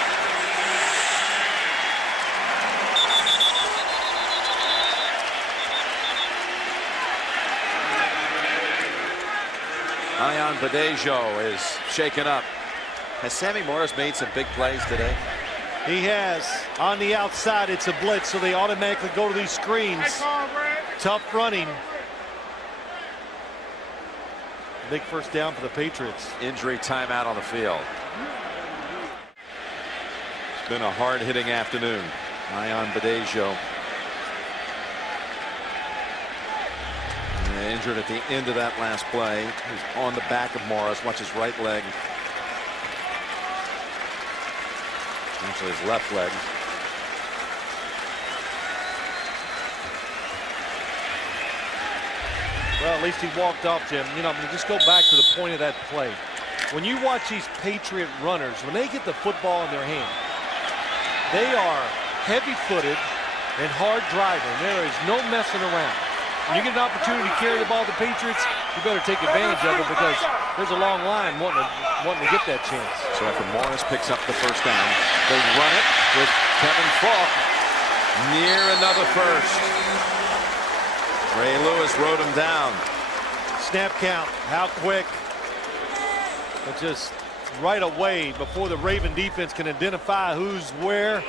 Ion Badejo is shaken up. Has Sammy Morris made some big plays today? He has. On the outside, it's a blitz, so they automatically go to these screens. Tough running. Big first down for the Patriots. Injury timeout on the field. It's been a hard-hitting afternoon. Ion Badejo injured at the end of that last play. He's on the back of Morris. Watch his right leg. Actually, his left leg. Well, at least he walked off, Jim. You know, just go back to the point of that play. When you watch these Patriot runners, when they get the football in their hand, they are heavy-footed and hard driving. There is no messing around. When you get an opportunity to carry the ball to the Patriots, you better take advantage of it because there's a long line wanting to get that chance. So after Morris picks up the first down, they run it with Kevin Falk near another first. Ray Lewis wrote him down. Snap count, how quick. But just right away before the Raven defense can identify who's where.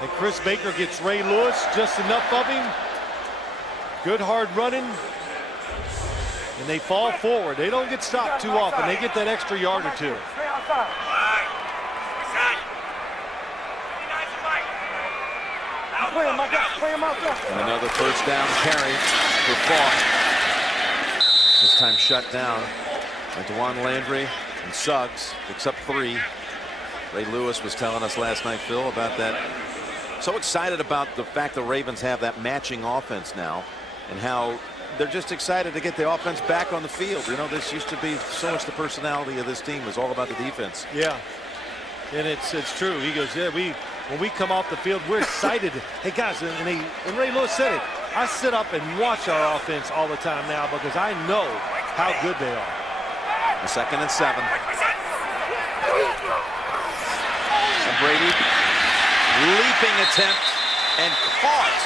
And Chris Baker gets Ray Lewis, just enough of him. Good hard running. And they fall forward. They don't get stopped too often. They get that extra yard or two. And another first down carry for Falk. This time shut down by DeJuan Landry and Suggs. Picks up 3. Ray Lewis was telling us last night, Phil, about that. So excited about the fact the Ravens have that matching offense now, and how they're just excited to get the offense back on the field. You know, this used to be so much the personality of this team was all about the defense. Yeah, and it's true. He goes, yeah, when we come off the field, we're excited. Hey guys, and Ray Lewis said it. I sit up and watch our offense all the time now because I know how good they are. A 2nd and 7. And Brady leaping attempt and caught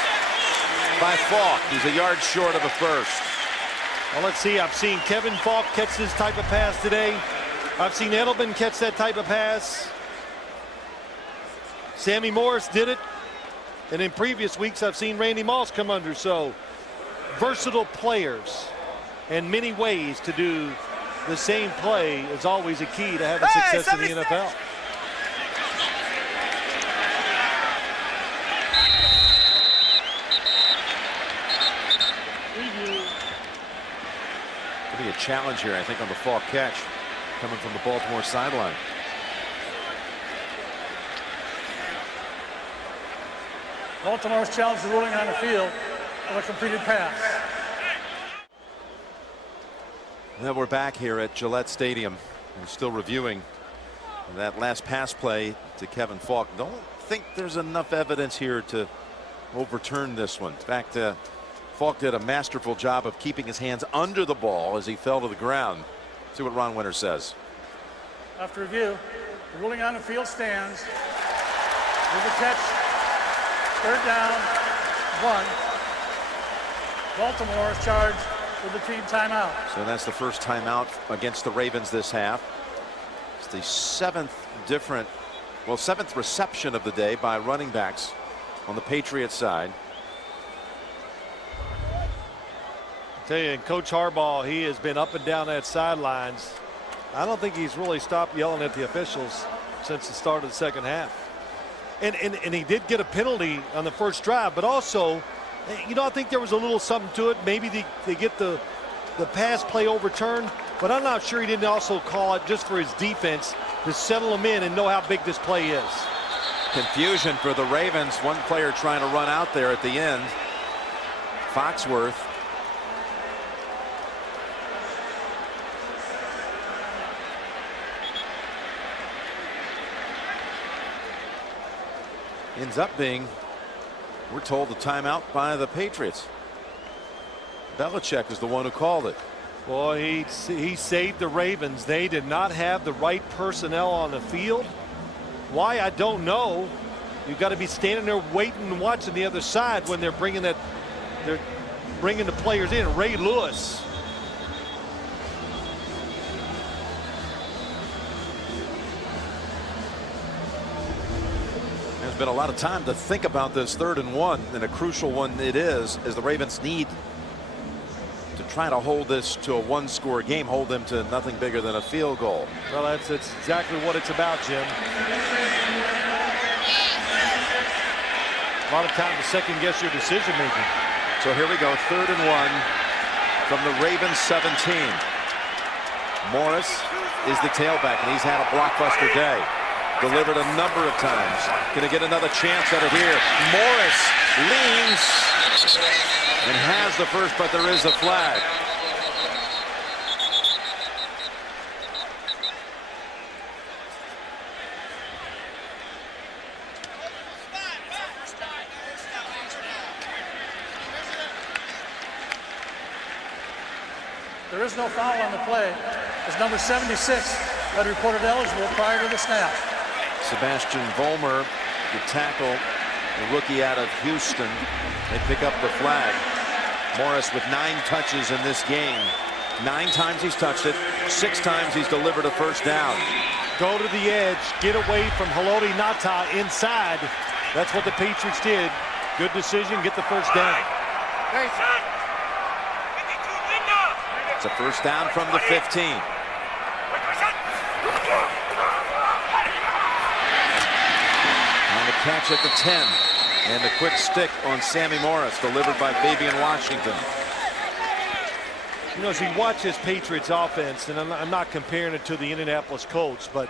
by Falk. He's a yard short of a first. Well, let's see. I've seen Kevin Falk catch this type of pass today. I've seen Edelman catch that type of pass. Sammy Morris did it. And in previous weeks, I've seen Randy Moss come under. So versatile players. and many ways to do the same play is always a key to having success in the NFL. Could be a challenge here, I think, on the Falk catch coming from the Baltimore sideline. Baltimore's challenged the ruling on the field of a completed pass. Now we're back here at Gillette Stadium. We're still reviewing that last pass play to Kevin Falk. Don't think there's enough evidence here to overturn this one. In fact, Falk did a masterful job of keeping his hands under the ball as he fell to the ground. See what Ron Winter says. After review, the ruling on the field stands. With the catch, 3rd down, 1. Baltimore is charged with the team timeout. So that's the first timeout against the Ravens this half. It's the 7th reception of the day by running backs on the Patriots side. I tell you, Coach Harbaugh, he has been up and down that sidelines. I don't think he's really stopped yelling at the officials since the start of the second half. And he did get a penalty on the first drive, but also, you know, I think there was a little something to it. Maybe they get the pass play overturned, but I'm not sure he didn't also call it just for his defense to settle him in and know how big this play is. Confusion for the Ravens. One player trying to run out there at the end. Foxworth. Ends up being, we're told, the timeout by the Patriots. Belichick is the one who called it. Boy, he saved the Ravens. They did not have the right personnel on the field. Why, I don't know. You've got to be standing there waiting and watching the other side when they're bringing the players in. Ray Lewis. There's been a lot of time to think about this 3rd and 1, and a crucial one it is, as the Ravens need to try to hold this to a 1-score game, hold them to nothing bigger than a field goal. Well, that's exactly what it's about, Jim. A lot of time to second guess your decision making. So here we go, 3rd and 1 from the Ravens 17. Morris is the tailback, and he's had a blockbuster day. Delivered a number of times. Going to get another chance at it here. Morris leans and has the first, but there is a flag. There is no foul on the play, as number 76 had reported eligible prior to the snap. Sebastian Vollmer, the tackle, the rookie out of Houston. They pick up the flag. Morris with 9 touches in this game. 9 times he's touched it. 6 times he's delivered a first down. Go to the edge. Get away from Haloti Ngata inside. That's what the Patriots did. Good decision. Get the first down. It's a first down from the 15. Catch at the 10, and a quick stick on Sammy Morris, delivered by Fabian Washington. You know, as you watch this Patriots offense, and I'm not comparing it to the Indianapolis Colts, but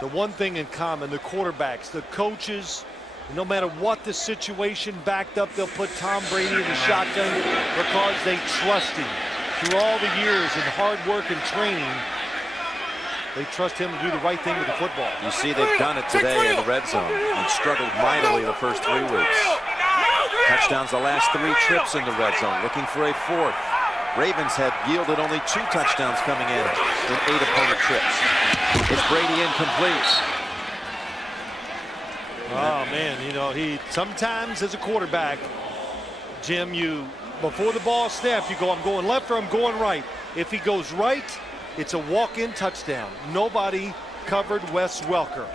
the one thing in common, the quarterbacks, the coaches, no matter what the situation, backed up, they'll put Tom Brady in the shotgun because they trust him. Through all the years and hard work and training, they trust him to do the right thing with the football. You see they've done it today in the red zone and struggled mightily the first 3 weeks. Touchdowns the last 3 trips in the red zone, looking for a 4th. Ravens had yielded only 2 touchdowns coming in 8 opponent trips. It's Brady incomplete. Oh man, you know, he sometimes as a quarterback, Jim, before the ball snaps, you go, I'm going left or I'm going right. If he goes right, it's a walk-in touchdown. Nobody covered Wes Welker.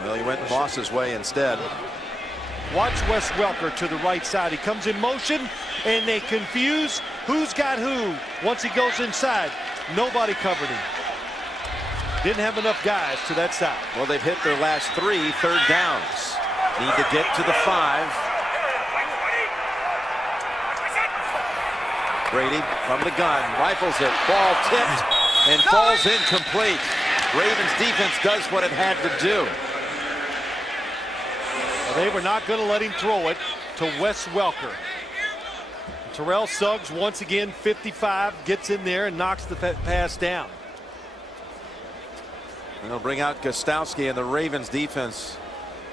Well, he went Moss's way instead. Watch Wes Welker to the right side. He comes in motion, and they confuse who's got who. Once he goes inside, nobody covered him. Didn't have enough guys to that side. Well, they've hit their last 3 third downs. Need to get to the 5. Brady from the gun, rifles it, ball tipped, and falls incomplete. Ravens defense does what it had to do. They were not going to let him throw it to Wes Welker. Terrell Suggs, once again, 55, gets in there and knocks the pass down. And they'll bring out Gostowski, and the Ravens defense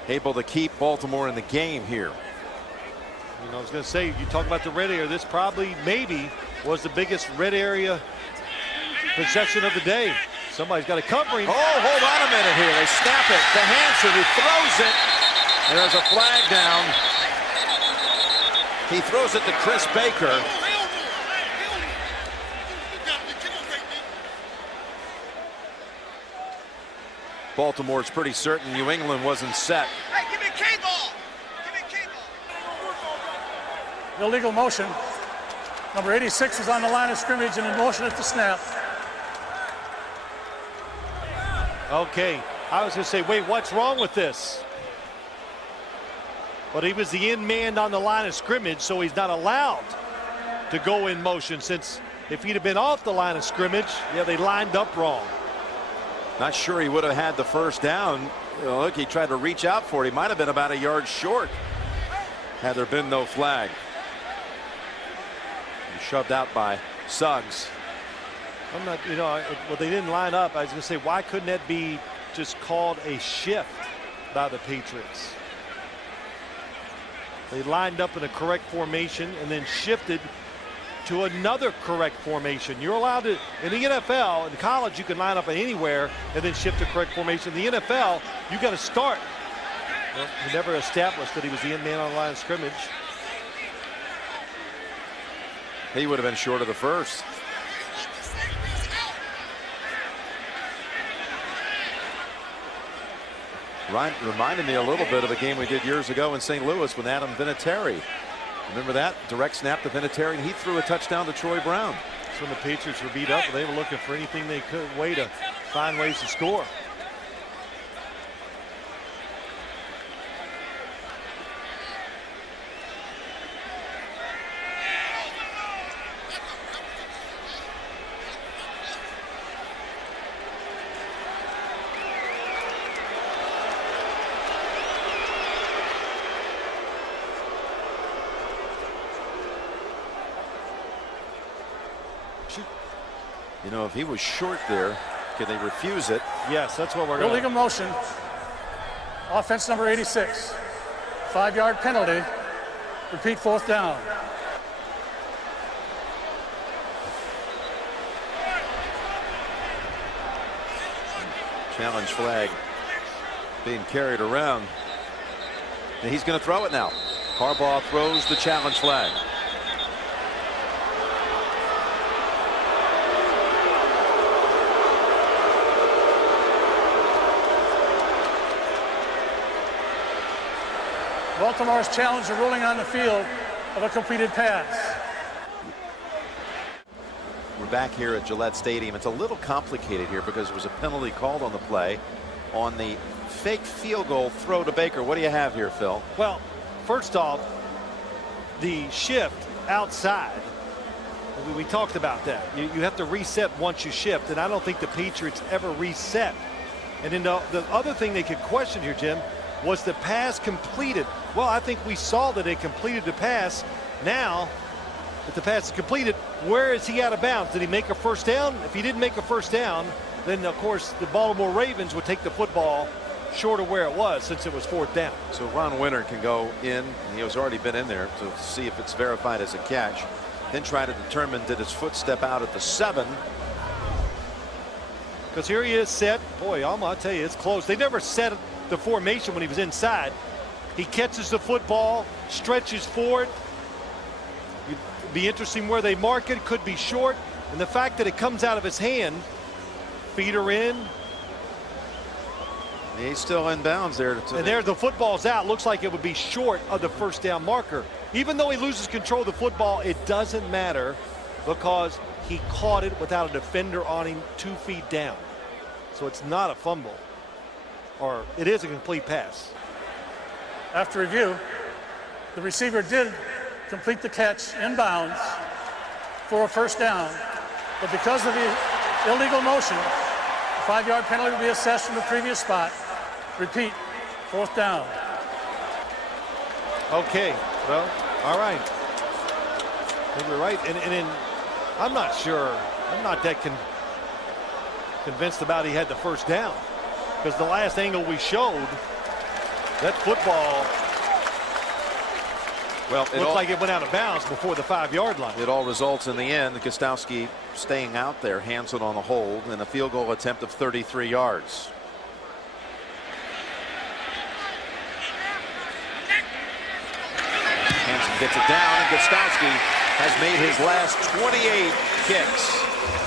able to keep Baltimore in the game here. You know, I was going to say, you talk about the red area, this probably, maybe, was the biggest red area possession of the day. Somebody's got to cover him. Oh, hold on a minute here. They snap it to Hanson, who throws it. And there's a flag down. He throws it to Chris Baker. Baltimore's pretty certain New England wasn't set. Hey, give me a K-ball. Give me a K-ball. Illegal motion. Number 86 was on the line of scrimmage and in motion at the snap. Okay, I was going to say, wait, what's wrong with this? But he was the in man on the line of scrimmage, so he's not allowed to go in motion, since if he'd have been off the line of scrimmage, yeah, they lined up wrong. Not sure he would have had the first down. You know, look, he tried to reach out for it. He might have been about a yard short had there been no flag. He shoved out by Suggs. I'm not, you know, well, they didn't line up. I was going to say, why couldn't that be just called a shift by the Patriots? They lined up in a correct formation and then shifted to another correct formation. You're allowed to, in the NFL, in college, you can line up anywhere and then shift to correct formation. In the NFL, you got to start. Well, he never established that he was the in man on the line of scrimmage. He would have been short of the first. Reminded me a little bit of a game we did years ago in St. Louis with Adam Vinatieri. Remember that? Direct snap to Vinatieri, and he threw a touchdown to Troy Brown. So when the Patriots were beat up, they were looking for anything they could, way to find ways to score. You know, if he was short there, can they refuse it? Yes, that's what we're going to. Illegal motion. Offense number 86. 5-yard penalty. Repeat, 4th down. Challenge flag being carried around. And he's going to throw it now. Harbaugh throws the challenge flag. Baltimore's challenged a ruling on the field of a completed pass. We're back here at Gillette Stadium. It's a little complicated here because there was a penalty called on the play on the fake field goal throw to Baker. What do you have here, Phil? Well, first off, the shift outside, we talked about that. You have to reset once you shift, and I don't think the Patriots ever reset. And then the other thing they could question here, Jim, was the pass completed? Well, I think we saw that they completed the pass. Now that the pass is completed, where is he out of bounds? Did he make a first down? If he didn't make a first down, then of course the Baltimore Ravens would take the football short of where it was, since it was 4th down. So Ron Winter can go in, and he has already been in there to see if it's verified as a catch, then try to determine, did his foot step out at the 7? Because here he is set. Boy, I'll tell you, it's close. They never set the formation when he was inside. He catches the football, stretches forward. It'd be interesting where they mark it. Could be short, and the fact that it comes out of his hand, feet are in. He's still in bounds there. And there the football's out. Looks like it would be short of the first down marker. Even though he loses control of the football, it doesn't matter because he caught it without a defender on him 2 feet down. So it's not a fumble, or it is a complete pass. After review, the receiver did complete the catch in bounds for a first down, but because of the illegal motion, a 5-yard penalty will be assessed from the previous spot. Repeat, 4th down. Okay, well, all right. You're right, and I'm not sure. I'm not that convinced about he had the first down, because the last angle we showed, that football looked like it went out of bounds before the 5-yard line. It all results in the end, Gostowski staying out there, Hansen on the hold, and a field goal attempt of 33 yards. Hansen gets it down, and Gostowski has made his last 28 kicks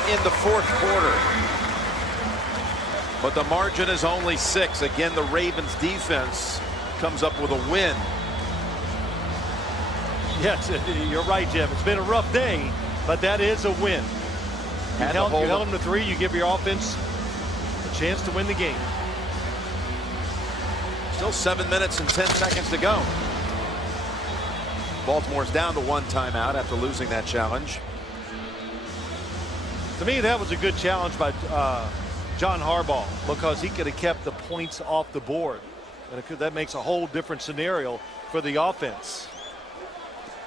in the 4th quarter. But the margin is only 6. Again, the Ravens defense comes up with a win. Yes, you're right, Jim. It's been a rough day, but that is a win. You held them to 3. You give your offense a chance to win the game. Still 7 minutes and 10 seconds to go. Baltimore's down to 1 timeout after losing that challenge. To me, that was a good challenge by John Harbaugh, because he could have kept the points off the board, and that makes a whole different scenario for the offense.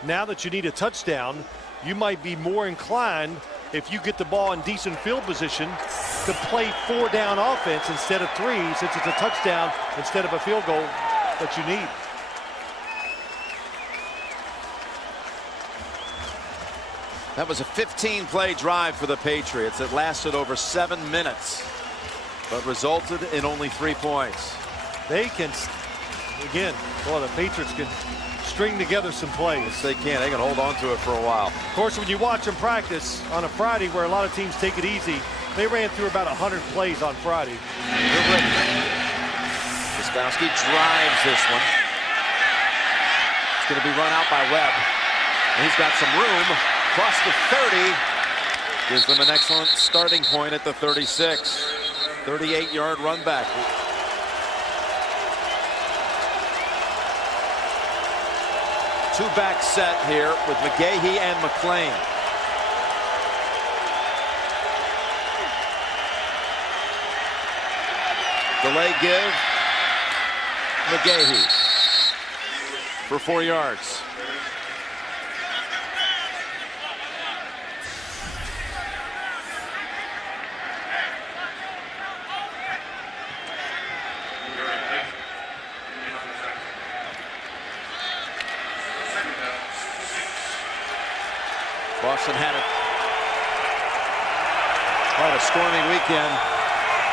Now that you need a touchdown, you might be more inclined, if you get the ball in decent field position, to play 4-down offense instead of 3, since it's a touchdown instead of a field goal that you need. That was a 15-play drive for the Patriots. It lasted over 7 minutes, but resulted in only 3 points. They can, again, boy, the Patriots can string together some plays. Yes, they can. They can hold on to it for a while. Of course, when you watch them practice on a Friday, where a lot of teams take it easy, they ran through about 100 plays on Friday. They're ready. Gostowski drives this one. It's going to be run out by Webb. And he's got some room. Across the 30. Gives them an excellent starting point at the 36. 38-yard run back. Two-back set here with McGahee and McClain. Delay give. McGahee for 4 yards. Boston had quite a stormy weekend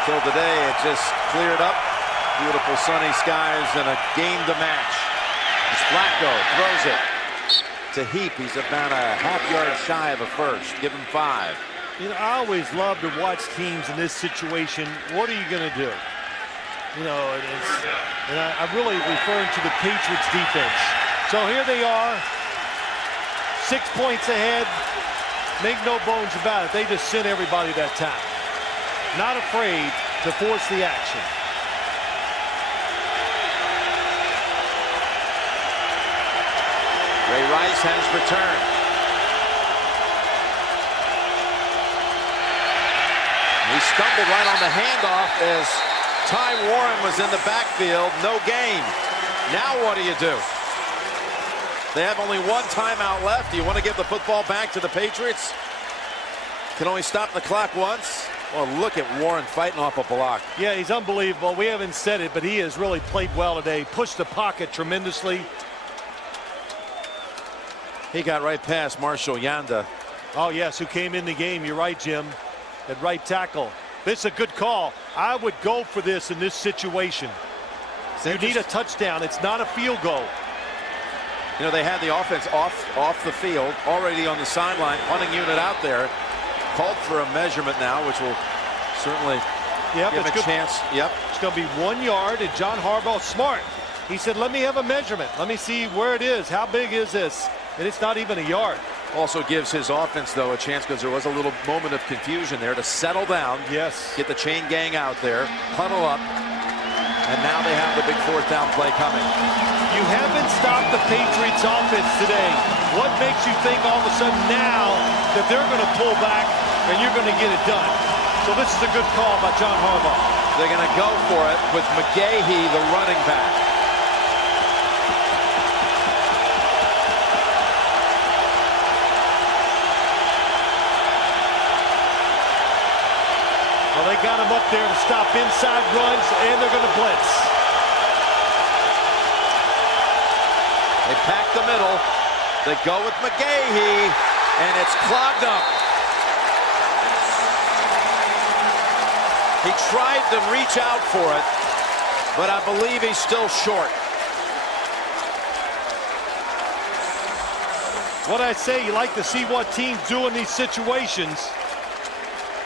till today. It just cleared up. Beautiful sunny skies and a game to match. As Flacco throws it to Heap. He's about a half-yard shy of a first. Give him 5. You know, I always love to watch teams in this situation. What are you going to do? You know, and I'm really referring to the Patriots defense. So here they are. 6 points ahead. Make no bones about it. They just sent everybody that time. Not afraid to force the action. Ray Rice has returned. He stumbled right on the handoff as Ty Warren was in the backfield. No gain. Now what do you do? They have only 1 timeout left. Do you want to give the football back to the Patriots? Can only stop the clock once. Well, look at Warren fighting off a block. Yeah, he's unbelievable. We haven't said it, but he has really played well today. Pushed the pocket tremendously. He got right past Marshall Yanda. Oh, yes, who came in the game. You're right, Jim. At right tackle. This is a good call. I would go for this in this situation. You need a touchdown. It's not a field goal. You know, they had the offense off the field, already on the sideline, punting unit out there. Called for a measurement now, which will certainly Yep, give him a chance. Yep. It's going to be 1 yard, and John Harbaugh, smart. He said, let me have a measurement. Let me see where it is. How big is this? And it's not even a yard. Also gives his offense, though, a chance, because there was a little moment of confusion there, to settle down. Yes. Get the chain gang out there, huddle up, and now they have the big 4th down play coming. You haven't stopped the Patriots offense today. What makes you think all of a sudden now that they're going to pull back and you're going to get it done? So this is a good call by John Harbaugh. They're going to go for it with McGahee, the running back. Well, they got him up there to stop inside runs, and they're going to blitz. They pack the middle. They go with McGahee, and it's clogged up. He tried to reach out for it, but I believe he's still short. What I say, you like to see what teams do in these situations.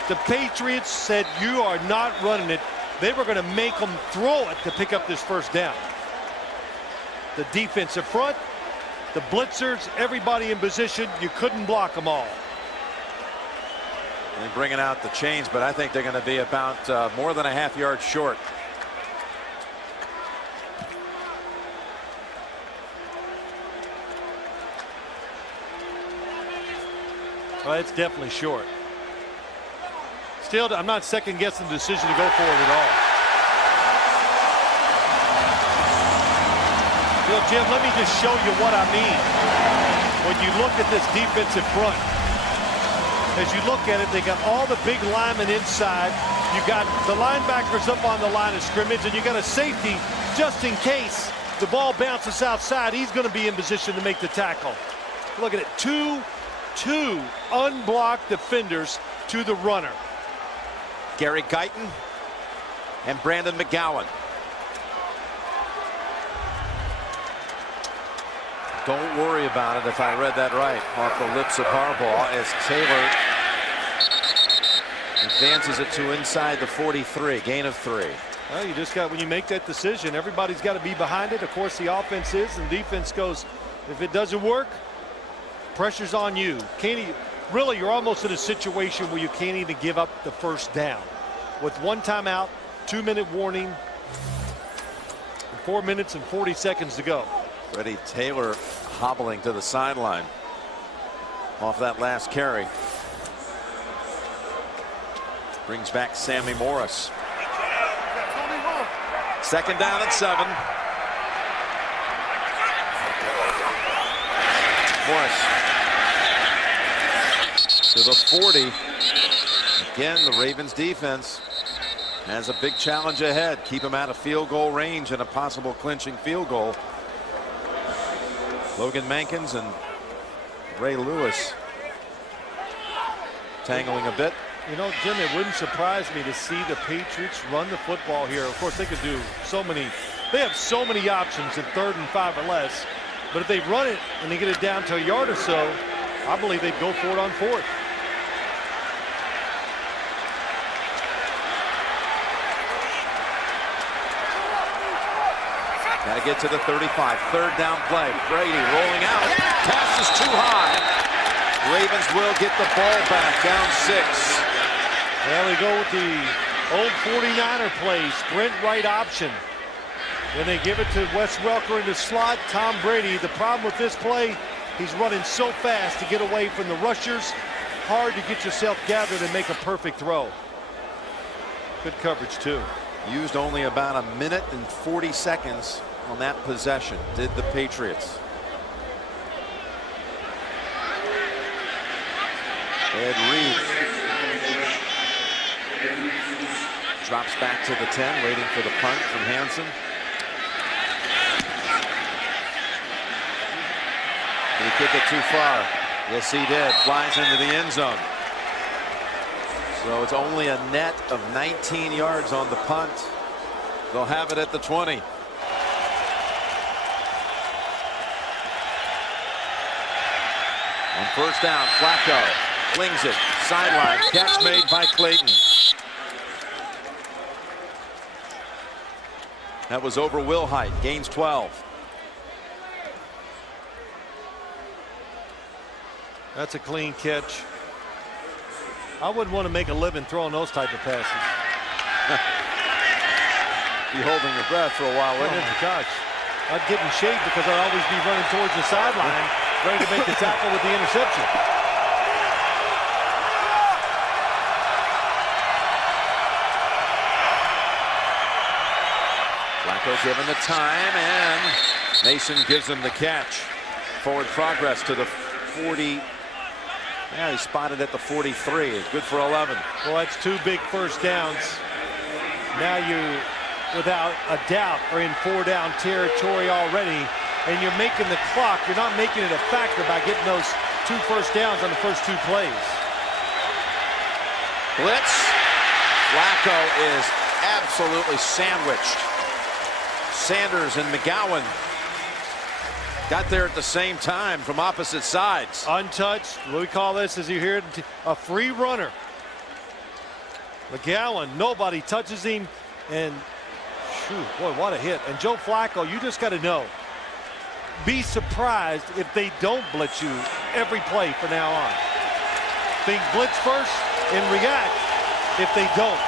The Patriots said, you are not running it. They were going to make them throw it to pick up this 1st down. The defensive front, the blitzers, everybody in position, you couldn't block them all. They're bringing out the chains, but I think they're going to be about more than a half yard short. Well, it's definitely short. Still, I'm not second-guessing the decision to go for it at all. Well, Jim, let me just show you what I mean. When you look at this defensive front, as you look at it, they got all the big linemen inside. You got the linebackers up on the line of scrimmage, and you got a safety just in case the ball bounces outside. He's going to be in position to make the tackle. Look at it, two unblocked defenders to the runner. Gary Guyton and Brandon McGowan. Don't worry about it, if I read that right, off the lips of Harbaugh, as Taylor advances it to inside the 43, gain of 3. Well, you just got, when you make that decision, everybody's got to be behind it. Of course, the offense is, and defense goes, if it doesn't work, pressure's on you. Really, you're almost in a situation where you can't even give up the 1st down. With 1 timeout, 2-minute warning, 4 minutes and 40 seconds to go. Freddie Taylor hobbling to the sideline off that last carry. Brings back Sammy Morris. 2nd down and 7. Morris to the 40. Again, the Ravens defense has a big challenge ahead. Keep him out of field goal range and a possible clinching field goal. Logan Mankins and Ray Lewis tangling a bit. You know, Jim, it wouldn't surprise me to see the Patriots run the football here. Of course, they could do so many. They have so many options in 3rd and 5 or less. But if they run it and they get it down to a yard or so, I believe they'd go for it on 4th. Got to get to the 35. 3rd down play. Brady rolling out. Pass is too high. Ravens will get the ball back, down 6. Well, they go with the old 49er play, sprint right option. Then they give it to Wes Welker in the slot. Tom Brady, the problem with this play, he's running so fast to get away from the rushers. Hard to get yourself gathered and make a perfect throw. Good coverage, too. Used only about 1 minute and 40 seconds on that possession, did the Patriots. Ed Reed drops back to the 10, waiting for the punt from Hansen. Did he kick it too far? Yes, he did. Flies into the end zone. So it's only a net of 19 yards on the punt. They'll have it at the 20. On 1st down, Flacco flings it sideline, catch made by Clayton. That was over Wilhite. Gains 12. That's a clean catch. I wouldn't want to make a living throwing those type of passes. Be holding your breath for a while, wouldn't Oh it? my gosh. I'd get in shape because I'd always be running towards the sideline, ready to make the tackle with the interception. Flacco given the time, and Mason gives him the catch. Forward progress to the 40. Yeah, he spotted at the 43. It's good for 11. Well, that's 2 big first downs. Now you, without a doubt, are in 4-down territory already, and you're making the clock. You're not making it a factor by getting those 2 first downs on the first 2 plays. Blitz. Flacco is absolutely sandwiched. Sanders and McGowan got there at the same time from opposite sides. Untouched. What we call this, as you hear it, a free runner. McGowan, nobody touches him, and shoot, boy, what a hit. And Joe Flacco, you just got to know, be surprised if they don't blitz you every play from now on. Think blitz first and react if they don't.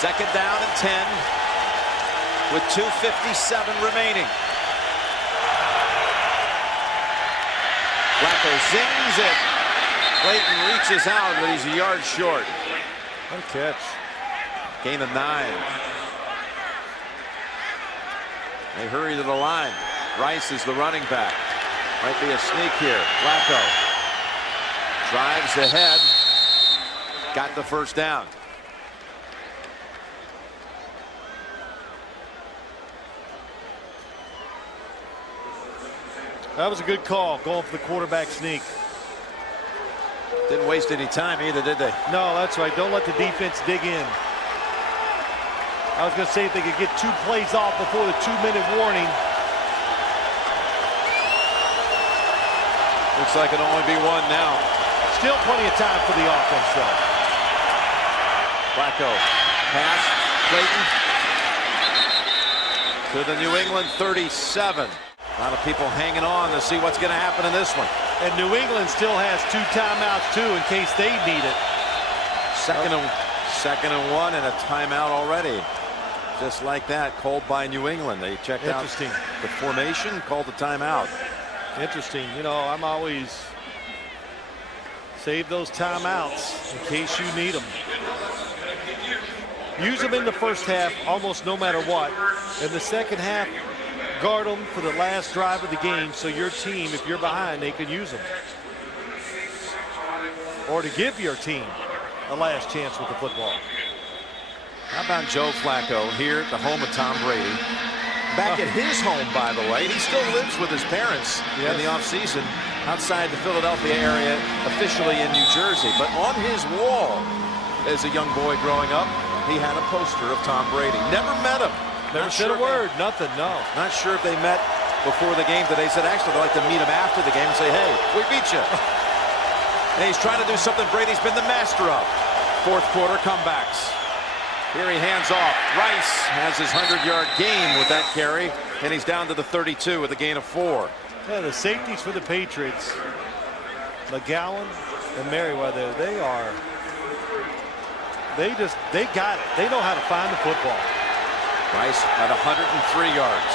2nd down and 10 with 2:57 remaining. Flacco zings it. Clayton reaches out, but he's a yard short. What a catch. Gain of 9. They hurry to the line. Rice is the running back. Might be a sneak here. Flacco drives ahead. Got the first down. That was a good call, going for the quarterback sneak. Didn't waste any time either, did they? No, that's right. Don't let the defense dig in. I was going to say if they could get 2 plays off before the 2-minute warning. Looks like it'll only be 1 now. Still plenty of time for the offense, though. Flacco. Pass. Clayton. To the New England 37. A lot of people hanging on to see what's going to happen in this one. And New England still has 2 timeouts, too, in case they need it. Second and 1 and a timeout already. Just like that, called by New England. They checked out the formation, called the timeout. Interesting. You know, I'm always save those timeouts in case you need them. Use them in the first half almost no matter what. In the second half, guard them for the last drive of the game so your team, if you're behind, they can use them. Or to give your team a last chance with the football. How about Joe Flacco here at the home of Tom Brady? Back at his home, by the way. He still lives with his parents in the offseason outside the Philadelphia area, officially in New Jersey. But on his wall, as a young boy growing up, he had a poster of Tom Brady. Never met him. Never said a word, nothing, no. Not sure if they met before the game today. Said actually they'd like to meet him after the game and say, hey, we beat you. And he's trying to do something Brady's been the master of. 4th quarter comebacks. Here he hands off. Rice has his 100-yard game with that carry, and he's down to the 32 with a gain of 4. Yeah, the safeties for the Patriots, McGowan and Merriweather, they got it. They know how to find the football. Rice at 103 yards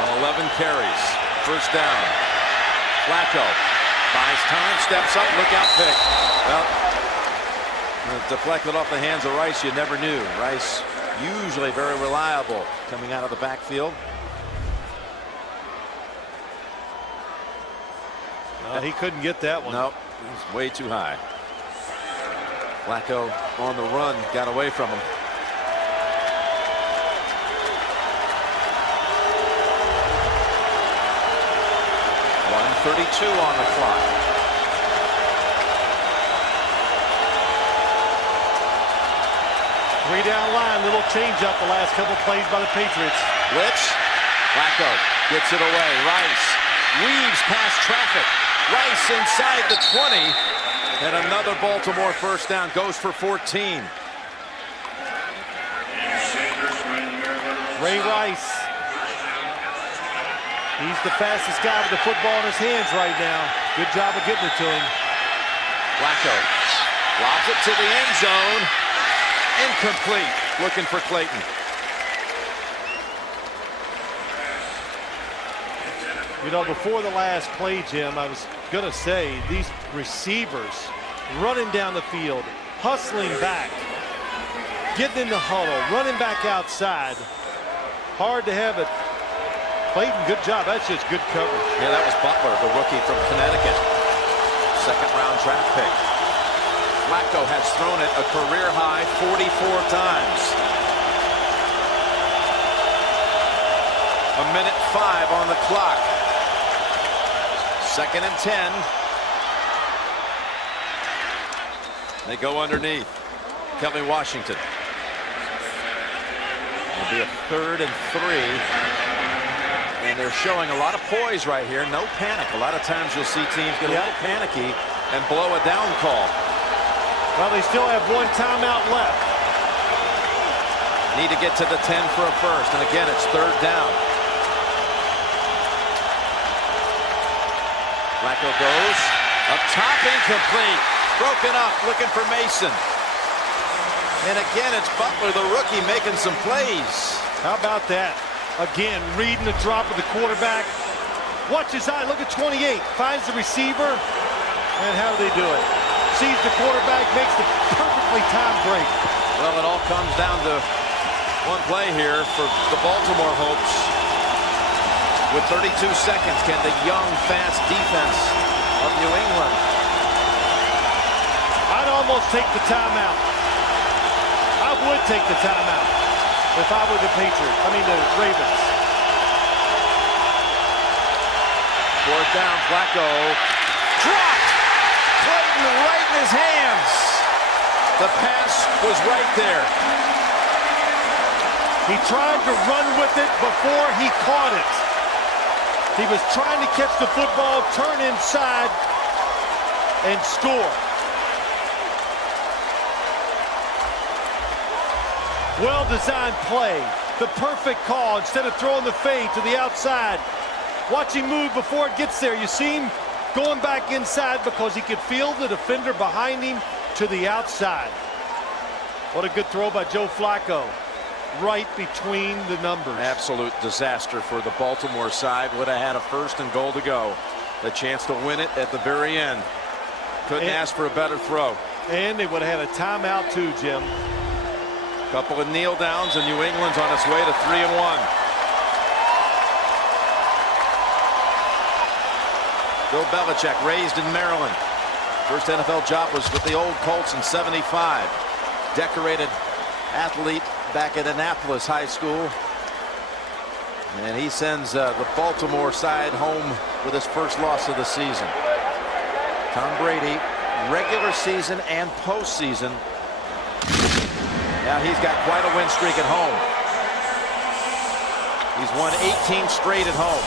on 11 carries. First down. Flacco buys time, steps up, look out pick. Well, deflected off the hands of Rice. You never knew. Rice usually very reliable coming out of the backfield. He couldn't get that one. Nope, he's way too high. Flacco on the run, got away from him. .32 on the clock. Three-down line, little change up the last couple plays by the Patriots. Blitz. Flacco gets it away. Rice weaves past traffic. Rice inside the 20. And another Baltimore first down, goes for 14. Ray Rice. He's the fastest guy with the football in his hands right now. Good job of getting it to him. Flacco lobs it to the end zone. Incomplete. Looking for Clayton. You know, before the last play, Jim, I was going to say these receivers running down the field, hustling back, getting in the huddle, running back outside. Hard to have it. Clayton, good job. That's just good coverage. Yeah, that was Butler, the rookie from Connecticut. Second-round draft pick. Flacco has thrown it a career-high 44 times. 1:05 on the clock. 2nd and 10. They go underneath. Kelly Washington. It'll be a 3rd and 3. And they're showing a lot of poise right here. No panic. A lot of times you'll see teams get a little panicky and blow a down call. Well, they still have one timeout left. Need to get to the 10 for a first. And again, it's 3rd down. Flacco goes up top, incomplete. Broken up, looking for Mason. And again, it's Butler, the rookie, making some plays. How about that? Again, reading the drop of the quarterback. Watch his eye. Look at 28. Finds the receiver. And how do they do it? Sees the quarterback, makes the perfectly timed break. Well, it all comes down to one play here for the Baltimore hopes. With 32 seconds, can the young, fast defense of New England? I'd almost take the timeout. I would take the timeout if I were the Patriots. I mean, the Ravens. 4th down, Flacco. Dropped! Clayton right in his hands. The pass was right there. He tried to run with it before he caught it. He was trying to catch the football, turn inside, and score. Well-designed play. The perfect call. Instead of throwing the fade to the outside, watch him move before it gets there. You see him going back inside because he could feel the defender behind him to the outside. What a good throw by Joe Flacco. Right between the numbers. Absolute disaster for the Baltimore side. Would have had a 1st and goal to go. The chance to win it at the very end. Couldn't ask for a better throw. And they would have had a timeout too, Jim. Couple of kneel downs, and New England's on its way to 3-1. Bill Belichick, raised in Maryland. First NFL job was with the old Colts in '75. Decorated athlete back at Annapolis High School. And he sends the Baltimore side home with his first loss of the season. Tom Brady, regular season and postseason. Now he's got quite a win streak at home. He's won 18 straight at home.